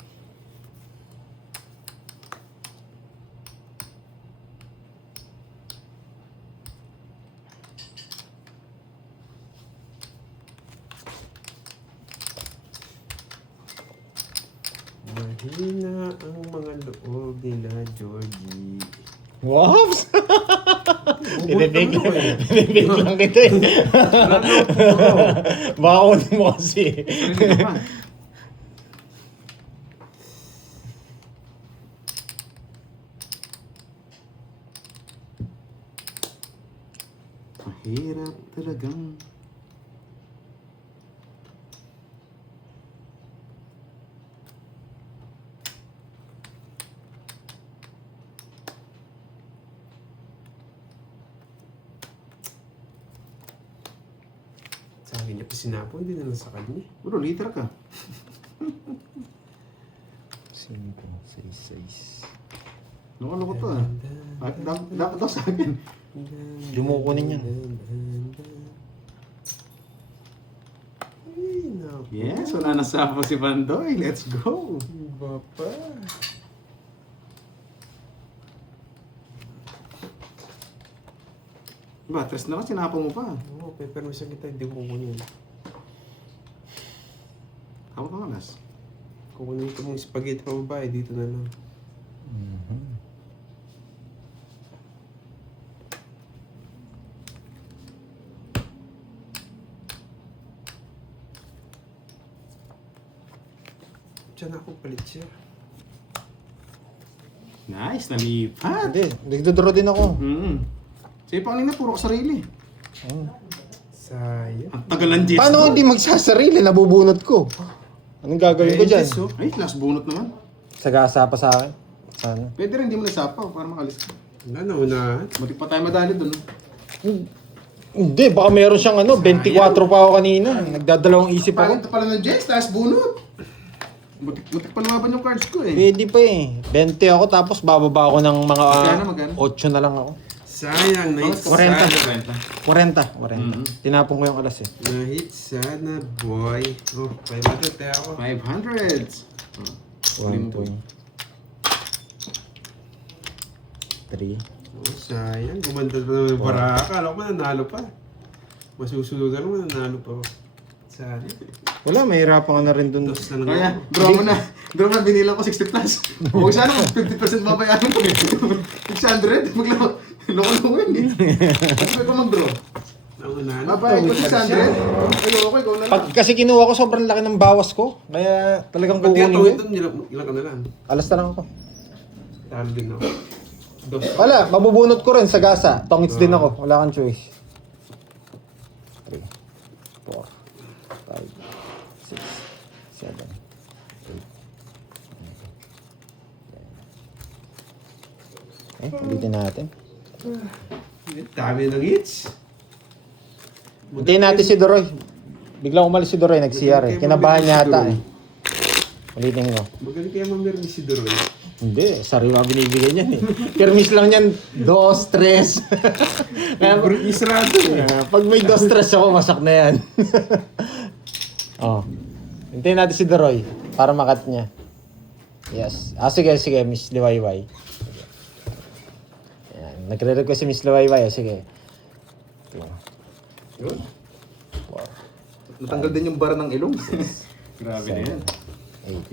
Mahina ang mga loob nila, Georgie. Wops! Tinibig lang kita eh. Baka kunin mo kasi. Sarili ka pa. Mahirap talagang... Sabi niya pa sinapo, hindi na lang sa kanya. Bro, liter ka. 5, 6, 6. Loko-loko to ah. Dapat daw sa akin. Lumukunin yan. Ay, naku. Yes, wala na sapo si Bandoy. Let's go. Iba pa. Diba, tres na lang, sinapo mo pa. Oo, pepermission kita, hindi ko kukunin. Ako pa malas. Kukunin ko mong spaghetti pa babae, dito na lang. Diyan ako palit siya. Nice, nalipat. Hindi, nagdodraw din ako. Sa'yo pa kanina, puro ka sarili. Sayang. Ang tagal ng Jets. Paano hindi magsasarili? Nabubunot ko. Anong gagawin ko dyan? Jess, oh. Ay, last bunot naman. Sagasa pa sa akin. Sana. Pwede rin, hindi mo nasapaw para makalis ka. Wala na, unahan. Matik pa tayo madali dun. Hindi, baka meron siyang 24 pa ako kanina. Nagdadalawang isip Pagod ako. pala ng Jets, taas bunot. Matik pa lumaban yung cards ko eh. Pwede pa eh. 20 ako tapos bababa ako ng mga Magkano? 8 na lang ako. Sayang, na-hit 40. sana. 40. Tinapon ko yung alas eh. Na-hit sana, boy. Oh, 500 tayo ako. 500s. 1, 2, 3. Oh, sayang. Gumanda na naman yung baraka. Akala ko nanalo pa. Masusunod na naman, nanalo pa ako. Sana. Wala, mahirapan ka na rin dun. Dos na lang Kaya, ako. draw mo na. Draw mo na, binilang ko 60 plus. Huwag sana kung 50% babayaran ko eh. 600, maglaro. Loko-loko yun eh. Kasi ko mag-draw. Ang unahan. Babayad ko 600. Ay, okay, ikaw na lang. Pag kasi kinuha ko, sobrang laki ng bawas ko. Kaya talagang Pati kukunin ito, ko. ito, ilang ka na lang. Alas na lang ako. Talo din ako. Dos. Wala, mabubunot ko rin sa gasa. Tongits din ako. Wala kang choice. 3, 4, 5, 6, 7, 8, 9, 10, Okay, ulitin natin. Dami ng hits. Hintayin natin si Doroy. Biglang umalis si Doroy, nag-CR eh. Kinabahan niya ata eh. Ulitin mo. Magaling kaya mamirmi si Doroy. Hindi, sariwa binibigay niyan eh. Permis lang niyan, 2, 3. Kaya, Isrado eh. pag may 2, 3 ako, masak na yan. Oh. Hintayin natin si Doroy para makat niya. Yes. Sige, Miss Liwayway. Yan. Nagre-request si Miss Liwayway. Sige. Yun. Natanggal din yung bara ng ilong. Grabe na yan.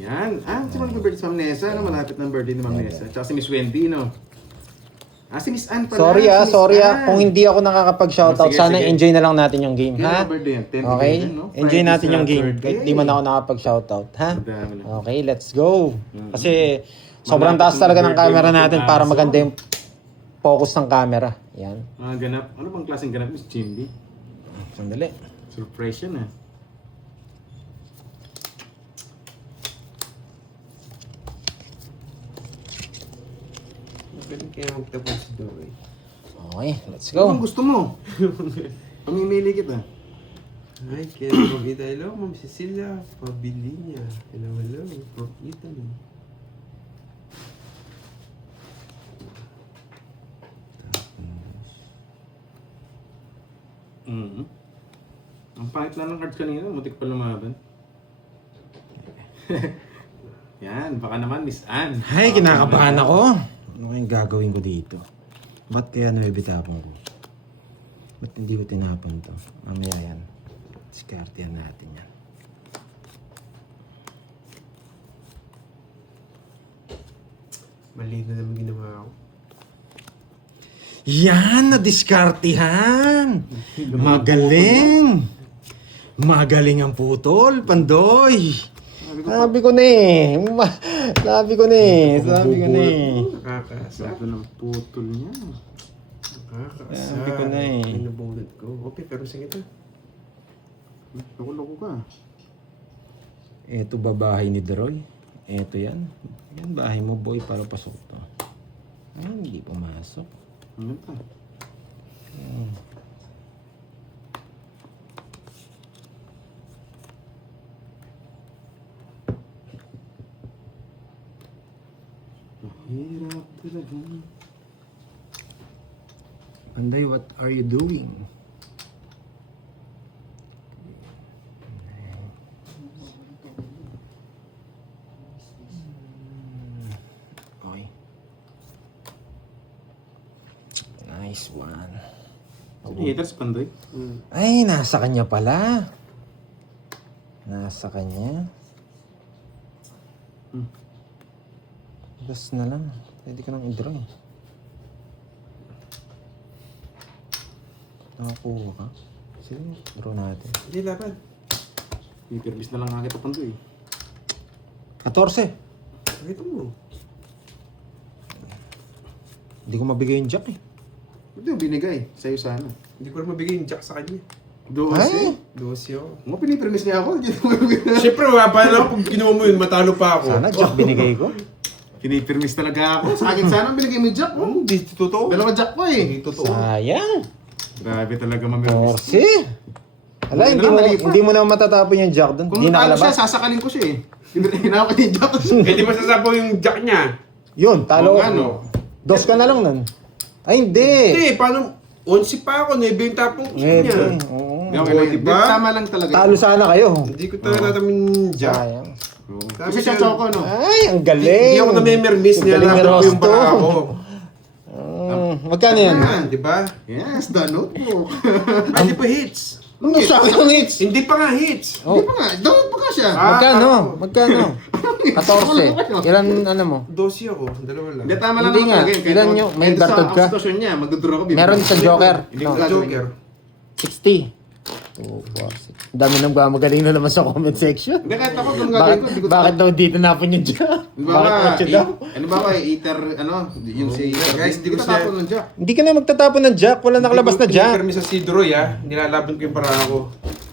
Yan. Si Ma'am birthday si Ma'am Nessa. Ano, malapit ng birthday ni Ma'am Nessa. Tsaka si Miss Wendy, no? Si Miss Ann pala. Sorry Si Miss Ann. Kung hindi ako nakakapag-shoutout, Sige, sana sige. enjoy na lang natin yung game, Kailan ha? ang birthday yan? 10 Okay? din, no? Enjoy Friday natin sa yung game. birthday. Kahit di man ako nakapag-shoutout, ha? Madami na. Okay, let's go. Kasi sobrang Malapit taas yung talaga ng birthday camera mo, natin para Aso. maganda yung focus ng camera. Yan. Mga ganap. Ano bang klaseng ganap, Miss Jimby? Sandali. Surprise yan, Magaling kaya magtapon si Doroy. Okay, let's Ano go. bang gusto mo? Pamimili kita. Ay, kaya from Italy. Hello, Ma'am Cecilia. Pabili niya. Hello. From Italy. Ang pangit lang ng cards kanina, mutik pa lumaban. Yan, baka naman Miss Ann. Ay, kinakabahan ako. Ano kayang gagawin ko dito? Ba't kaya nabibitapon ko? Ba't hindi ko tinapon to? Mamaya yan. Diskartehan natin yan. Mali na naman ginawa ko. Yan! Nadiskartehan! Magaling! Magaling ang putol, Pandoy! Sabi ko na eh. Sabi ko na eh. Nakakasap. Sabi ng putol niya. Nakakasap. Sabi ko na eh. Pinabunod ko. Okay, pero sige ito. Loko-loko ka. Eto ba bahay ni Doroy? Eto yan. Yan bahay mo, boy, para pasok to. Ay, hindi pumasok. Ano pa? Mahirap talaga. Panday, what are you doing? Okay. Nice one. Haters, Pandoy. Ay, nasa kanya pala. Nasa kanya. Gas na lang. Pwede ka nang i-draw eh. Nakakuha ka. Sige, draw natin. Hindi laban. Ipirbis na lang nga kita, Pandoy. 14. Pakita mo. Hindi ko mabigay yung jack eh. Hindi yung binigay. Sa'yo sana. Hindi ko rin mabigay yung jack sa kanya. Doos Ay! eh. Dosyo. Mga pinipirmis niya ako. Hindi mo mabigay. Siyempre, wala pa na pag kinuha mo yun, matalo pa ako. Sana jack binigay ko. Pinipirmis talaga ako. Sa akin sana binigay mo yung jack. Oh. Hindi totoo. Dalawa jack ko eh. Hindi totoo. Sayang. Grabe talaga mamirmis. 14. Ala, hindi mo na matatapon yung jack doon. Kung Hindi natalo siya, nakalabas. sasakalin ko siya eh. Hinawak niya yung jack. Eh, di masasabaw yung jack niya. Yun, talo. Oo nga, no? Dos ka na lang nun. Ay, hindi. Hindi, paano? 11 pa ako, 9 yung tapong niya. Oo. Okay lang yun. diba? Tama lang talaga. Talo sana kayo. Hindi ko talaga namin yung jack. Sayang. Kasi siya choco, no? Ay, ang galing. Hindi ako namimirmis niya Galing ni lang yung Rosto. para ako. Magkano yan? Yan, di ba? Yes, the notebook. Hindi pa hits. Ano sa akin ang hits? Hindi pa nga hits. Hindi pa nga. Doon pa nga siya. Magkano? Magkano? 14. Ilan ano mo? 12 ako, dalawa lang. Hindi, tama lang Hindi naman nga. talaga yun. Kahit Ilan naman- yung- may kahit sa bartod ka? sitwasyon niya, magdodraw ko. Meron sa Joker. Hindi ko No. gagawin. Joker. 60. 2, 4, 6. Ang dami nang magaling na naman sa comment section. Hindi, kahit ako, kung gagawin ko, hindi ko Bakit daw dito napon yung jack? Bakit 8 daw? Ano ba ba, eater, ano, yung si... Guys, hindi ko tatapon ng jack. Hindi ka na magtatapon ng jack. Wala nakalabas na jack. Hindi ko sa Sidroy nilalaban ko yung para ako.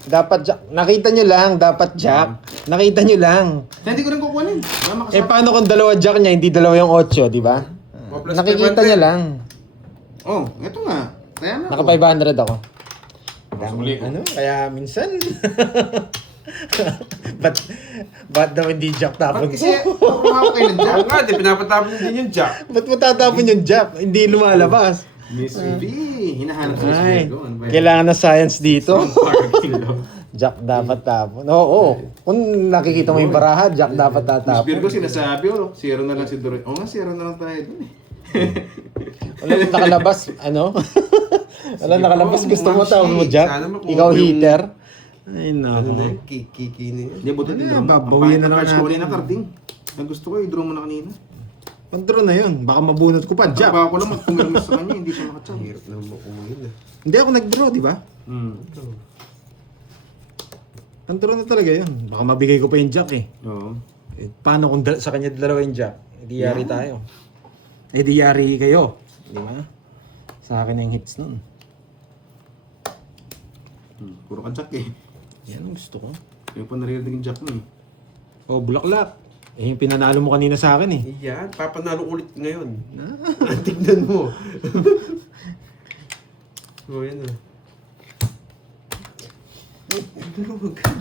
Dapat jack. Nakita nyo lang. Dapat jack. Nakita nyo lang. Kaya hindi ko rin kukunin. Wala Eh makasama. paano kung dalawa jack niya, hindi dalawa yung 8, di ba? plus Nakikita 500. niya lang. Oh, eto nga. Kaya na Naka ako. 500 ako. Sumuli ko. Ano? Kaya minsan... ba't daw hindi jack tapon Ba't ko? kasi kukuha ko kayo ng Oo jack? nga, di pinapatapon din yung jack. Ba't mo tatapon yung jack? Hindi lumalabas. Miss V, hinahanap sa Miss Ay, Virgo. Ano ba yan? kailangan na science dito. Parking daw. Jack dapat tapon. Oo. Kung nakikita mo yung baraha, jack dapat Miss tatapon. Virgo, sinasabi ko, zero na lang si Doroy. Oo nga, zero na lang tayo dun eh. Wala nang nakalabas, ano? Wala nakalabas, gusto mo tawag mo jack? Sana makuha Ikaw mo yung- heater? Ay, Ano na nako. yun? Kiki na yun. Hindi, buti Ano din yan, naman. babawiin na lang Cards ko natin. kanina, Carding. Ang gusto ko, i-draw mo na kanina. Pantro na yun. Baka mabunot ko pa, jack. Baka ko lang magpumirma sa kanya, hindi siya makacham. Hirap na makuha yun ah. Hindi ako nag-draw, di ba? Hmm. Pantro na talaga yun. Baka mabigay ko pa yung jack eh. Oo. Eh, paano kung sa kanya dalawa yung jack? Eh, di yari Yeah. tayo. Eh, di yari kayo. Di ba? Sa akin yung hits nun. Puro ka jack eh. Yan ang gusto ko. Kaya pa naririnig yung jack mo eh. Oh, bulaklak. Eh, yung pinanalo mo kanina sa akin eh. Yan, papanalo ulit ngayon. Tignan mo. Oh, yan ah.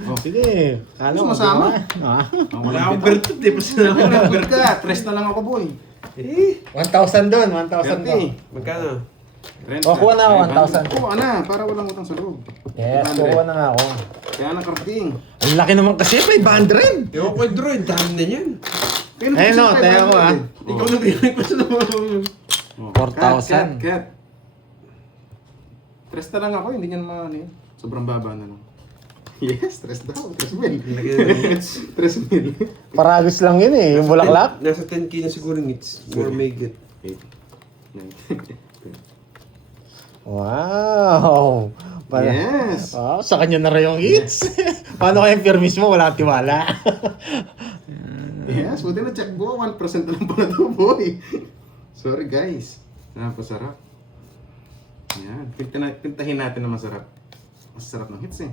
Oh. Sige. Ano? Gusto masama? Ah. Wala akong berto, di ba sinabi Wala, na number berto? ka. Tres na lang ako, boy. Eh, 1,000 doon. 1,000 doon. 30. magkano? Renta. Oh, kuha na ako, 1,000. Kuha na, para walang utang sa loob. Yes, 500. kuha na nga ako. Kaya na, Carding. Ang laki naman kasi, 500. Ewan ko yung draw, yung dami na yan. Kaya Eh, no, nag-isip tayo tayo, mo, ah. Ikaw na binigay ko sa naman. Oh. 4,000. Cat. Tres na lang ako, hindi niya naman ano yun. Sobrang baba na lang. Yes, tres daw. 3,000. Lagyan ng hits. 3,000. Paragos lang yun eh, yung bulaklak. Nasa 10k na siguro yung hits. Or may get. 8. Wow! Yes. Oh, sa kanya na rin yung hits. Paano kaya yung permis mo? Wala kang tiwala. Yes, buti na check ko. 1% na lang pala to, boy. Sorry, guys. Napasarap. Yan. Pintahin natin na masarap. Masarap ng hits eh.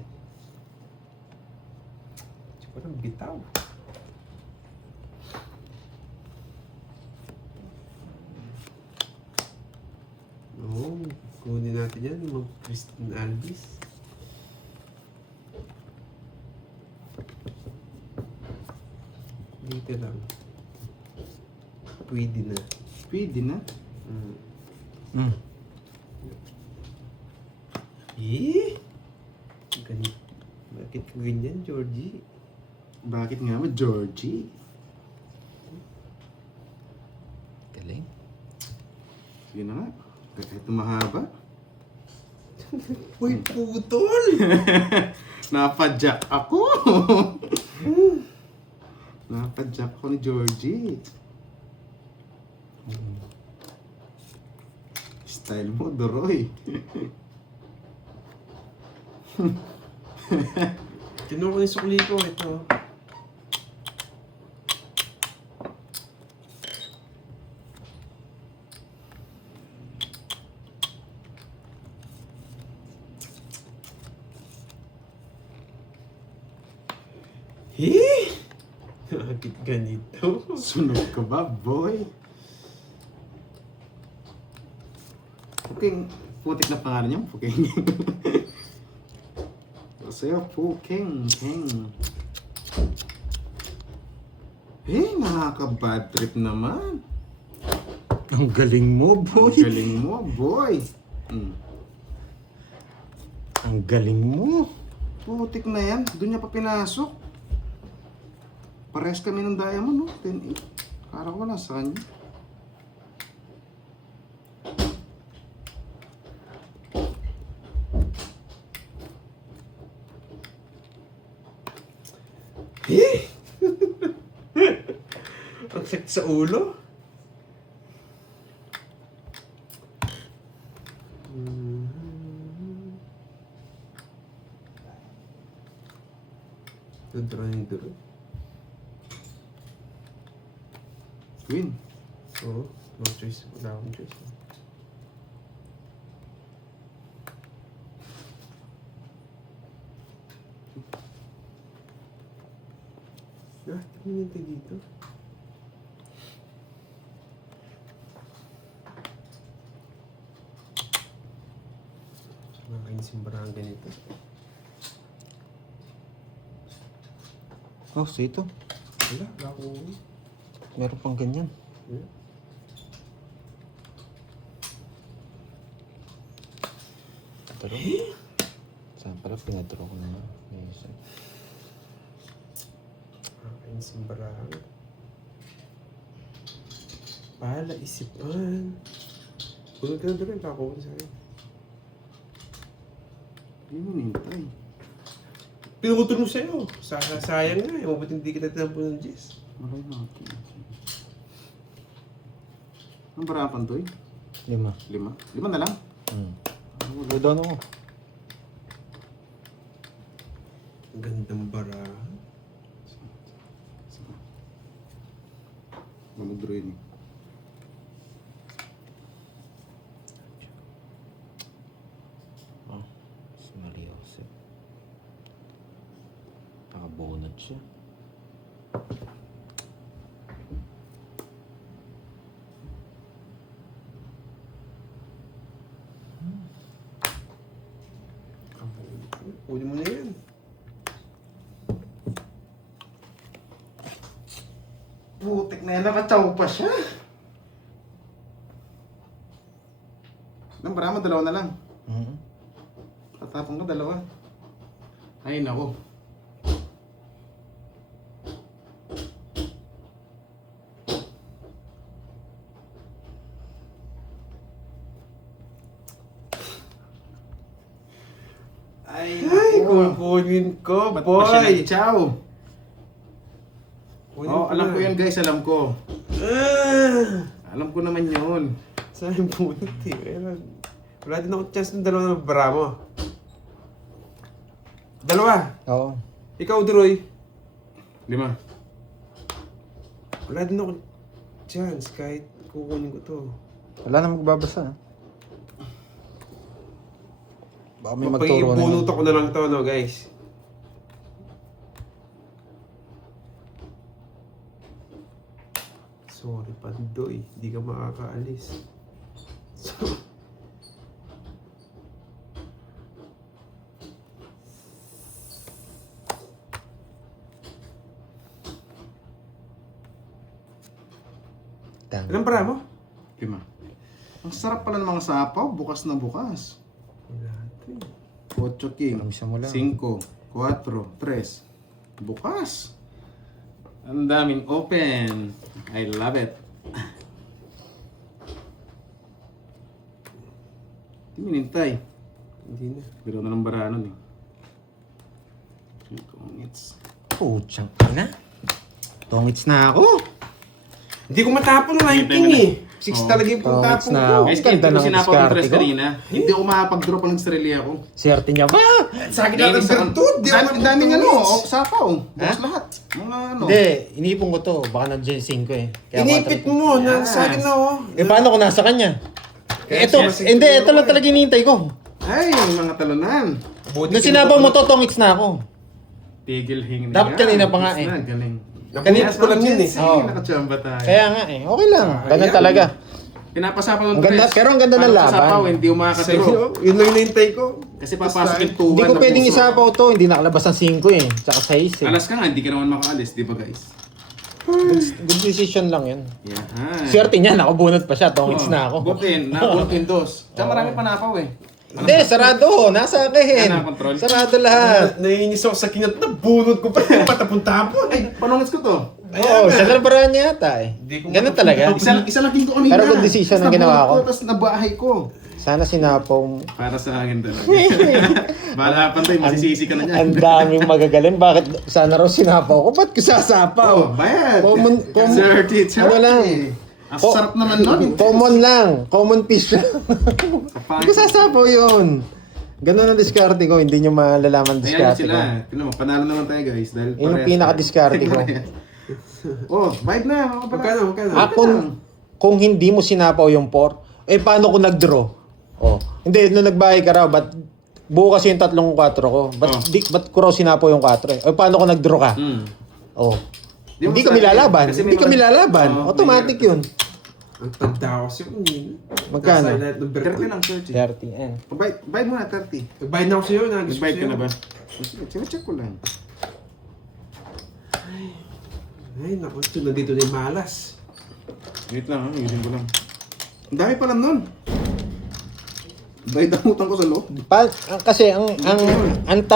Parang bitaw. Oo, kunin natin yan. Mga Christine Alvis. Dito lang. Pwede na. Pwede na. Mm. Eh? Ganit. Bakit ka ganyan, Georgie? Bakit nga ba, Georgie? Galing. Sige na nga. Kahit mahaba. Uy, putol! Napadyak ako! Napadyak ako ni Georgie. Style mo, Doroy. Kinuha ko yung sukli ko. Ito. Eh? Bakit ganito? Sunog ka ba, boy? Puking. Putik na pangalan niya, Puking. Sa'yo, Puking. Eh, nakaka-bad trip naman. Ang galing mo, Ang boy. galing mo, boy. Ang galing mo. Putik na yan. Doon niya pa pinasok. Pares kami ng diamond, no? 10-8. Kala ko wala sa kanya. Eh? Ang sakit sa ulo. Dudro ni Duro. Queen. Oo. No choice. Wala akong choice. Ah, tingnan natin dito. Simbarang ganito. Oh, so ito. Wala ako. Meron pang ganyan. Draw. Saan pala pinadraw ko naman? Yes. Aking simbarang. Bahala, isipan. Punod ka na doon, kakakuha sa akin. Hindi mo nintay. Pinukutulong sa'yo. Sayang nga eh. Mabuti hindi kita tinampo ng Jess. Malay natin. Ang barapan to eh? 5. 5? 5 na lang? Wala doon ako. Ang gandang bara. Mamudro yun eh. Oh, si Maria Jose. Nakabunod siya. Kunin mo na yan. Putik na yan, nakatsaw pa siya. Nang barama, 2 na lang. Katapang ka, 2. Ay, nako. Ay, Kukunin ko, ba't pa siya boy! nagtsaw? Kunin Oh, alam ko na. yan guys, alam ko. Alam ko naman yun. Saan yung bunot eh? Wala din ako chance ng 2 na bara mo. 2! Oo. Ikaw, Droy. 5. Wala din ako chance kahit kukunin ko to. Wala na magbabasa. Baka may magturo na Pag-ibunot yun. ako na lang to, no, guys. Sorry, Pandoy. Hindi ka makakaalis. Dami. Anong para mo? 5. Ang sarap pala ng mga sapaw, bukas na bukas. Wala ito eh. 8 king, Kamisa mo lang. 5, 4, 3. Bukas. Ang daming open. I love it. Hindi minintay. Hindi na. Biro na ng baranon eh. It's... Putsang ina. Tongits na ako. Hindi ko matapon ng 19 eh. 6 talaga yung Oh, pagtapon it's na- ko. Guys, Ganda kaya ng sinapaw ng diskarte tres ko. kanina. Hindi ako makapag-drop ng sarili ako. Swerte niya ba? Sa akin lang ang bertud. Di ako Daming ano, matapon. sapaw. Bukas lahat. Mga ano. Hindi, inipon ko to. Baka na-gen 5 eh. Kaya Inipit 4 to. mo. Sa akin na oh. Eh paano kung nasa kanya? Kaya Ito, siya- hindi, ito lang talaga hinihintay ko. Ay, mga talunan. Buti Nung sinabaw mo to, tongits na ako. Tigil hing Dapat kanina pa nga eh. Galing. Kanina ko lang yun eh. Oo. Nakachamba tayo. Kaya nga eh, okay lang. Ganun Ayan. talaga. Pinapasapaw ng Ang ganda- tres. pero ang ganda ng Parang laban. pasapaw, hindi Sa'yo, umakatiro. yun lang yung nahintay ko. Kasi papasok yung tuwan Hindi ko na pwedeng puso. isapaw to, hindi nakalabas ng 5 eh. Tsaka 6 eh. Alas ka nga, hindi ka naman makaalis, di ba guys? Good decision lang yun. Yan. Swerte niya, nakabunot pa siya, tongits na ako. Butin, nabunot yung dos. Tsaka marami pa napaw eh. Hindi, sarado. Nasa akin. Ano, control? Sarado lahat. Naiinis ako sa kinat na bunot ko pa. Patapon-tapon. Ay, panungits ko to. Oo, sa kalbaraan niya yata eh. Hindi ko Ganun talaga. Isa lang ko kanina. Pero good decision ang Tapos ginawa nabunot ko. Tapos nabahay ko. Sana sinapaw. Para sa akin talaga. Bahala pa tayo, masisisi ka na niyan. Ang daming magagaling. Bakit sana raw sinapaw ko? Ba't ko sasapaw? Oh, bayad. Common, Dirty, ano lang? Ang sarap naman nun. Common lang. Common piece siya. Hindi ko sasapaw yun. Ganun ang diskarte ko. Hindi nyo malalaman Ayan diskarte sila. ko. Tignan mo, panalo naman tayo guys. Dahil Yun ang parehas pinaka-diskarte ko. tayo. Oh, bayad na. Magkano? Kung hindi mo sinapaw yung 4, eh paano kung nag-draw? Oh. Hindi, nung nagbahay ka raw, ba't buo kasi yung 3-4 ko? Ba't ko raw sinapaw yung 4 eh? Eh paano kung nag-draw ka? Mm. Oh. Di mo Hindi sa kami akin, lalaban. kasi may Hindi kami mga- lalaban. Oo, Automatic may- yun. Ang tanda ko siya kung yun. Magkano? Nasa lahat ng 30 lang, 30. 30, eh. Bayad mo na, 30. Nagbayad na ako sa'yo. Nagis ko Nag-bayad ka sa'yo. na ba? Sige, check ko lang. Ay, naku. Ito, nandito na yung malas. Wait lang, ayusin ko lang. Ang dami pa lang nun. Bayad ang utang ko sa loob. Kasi ang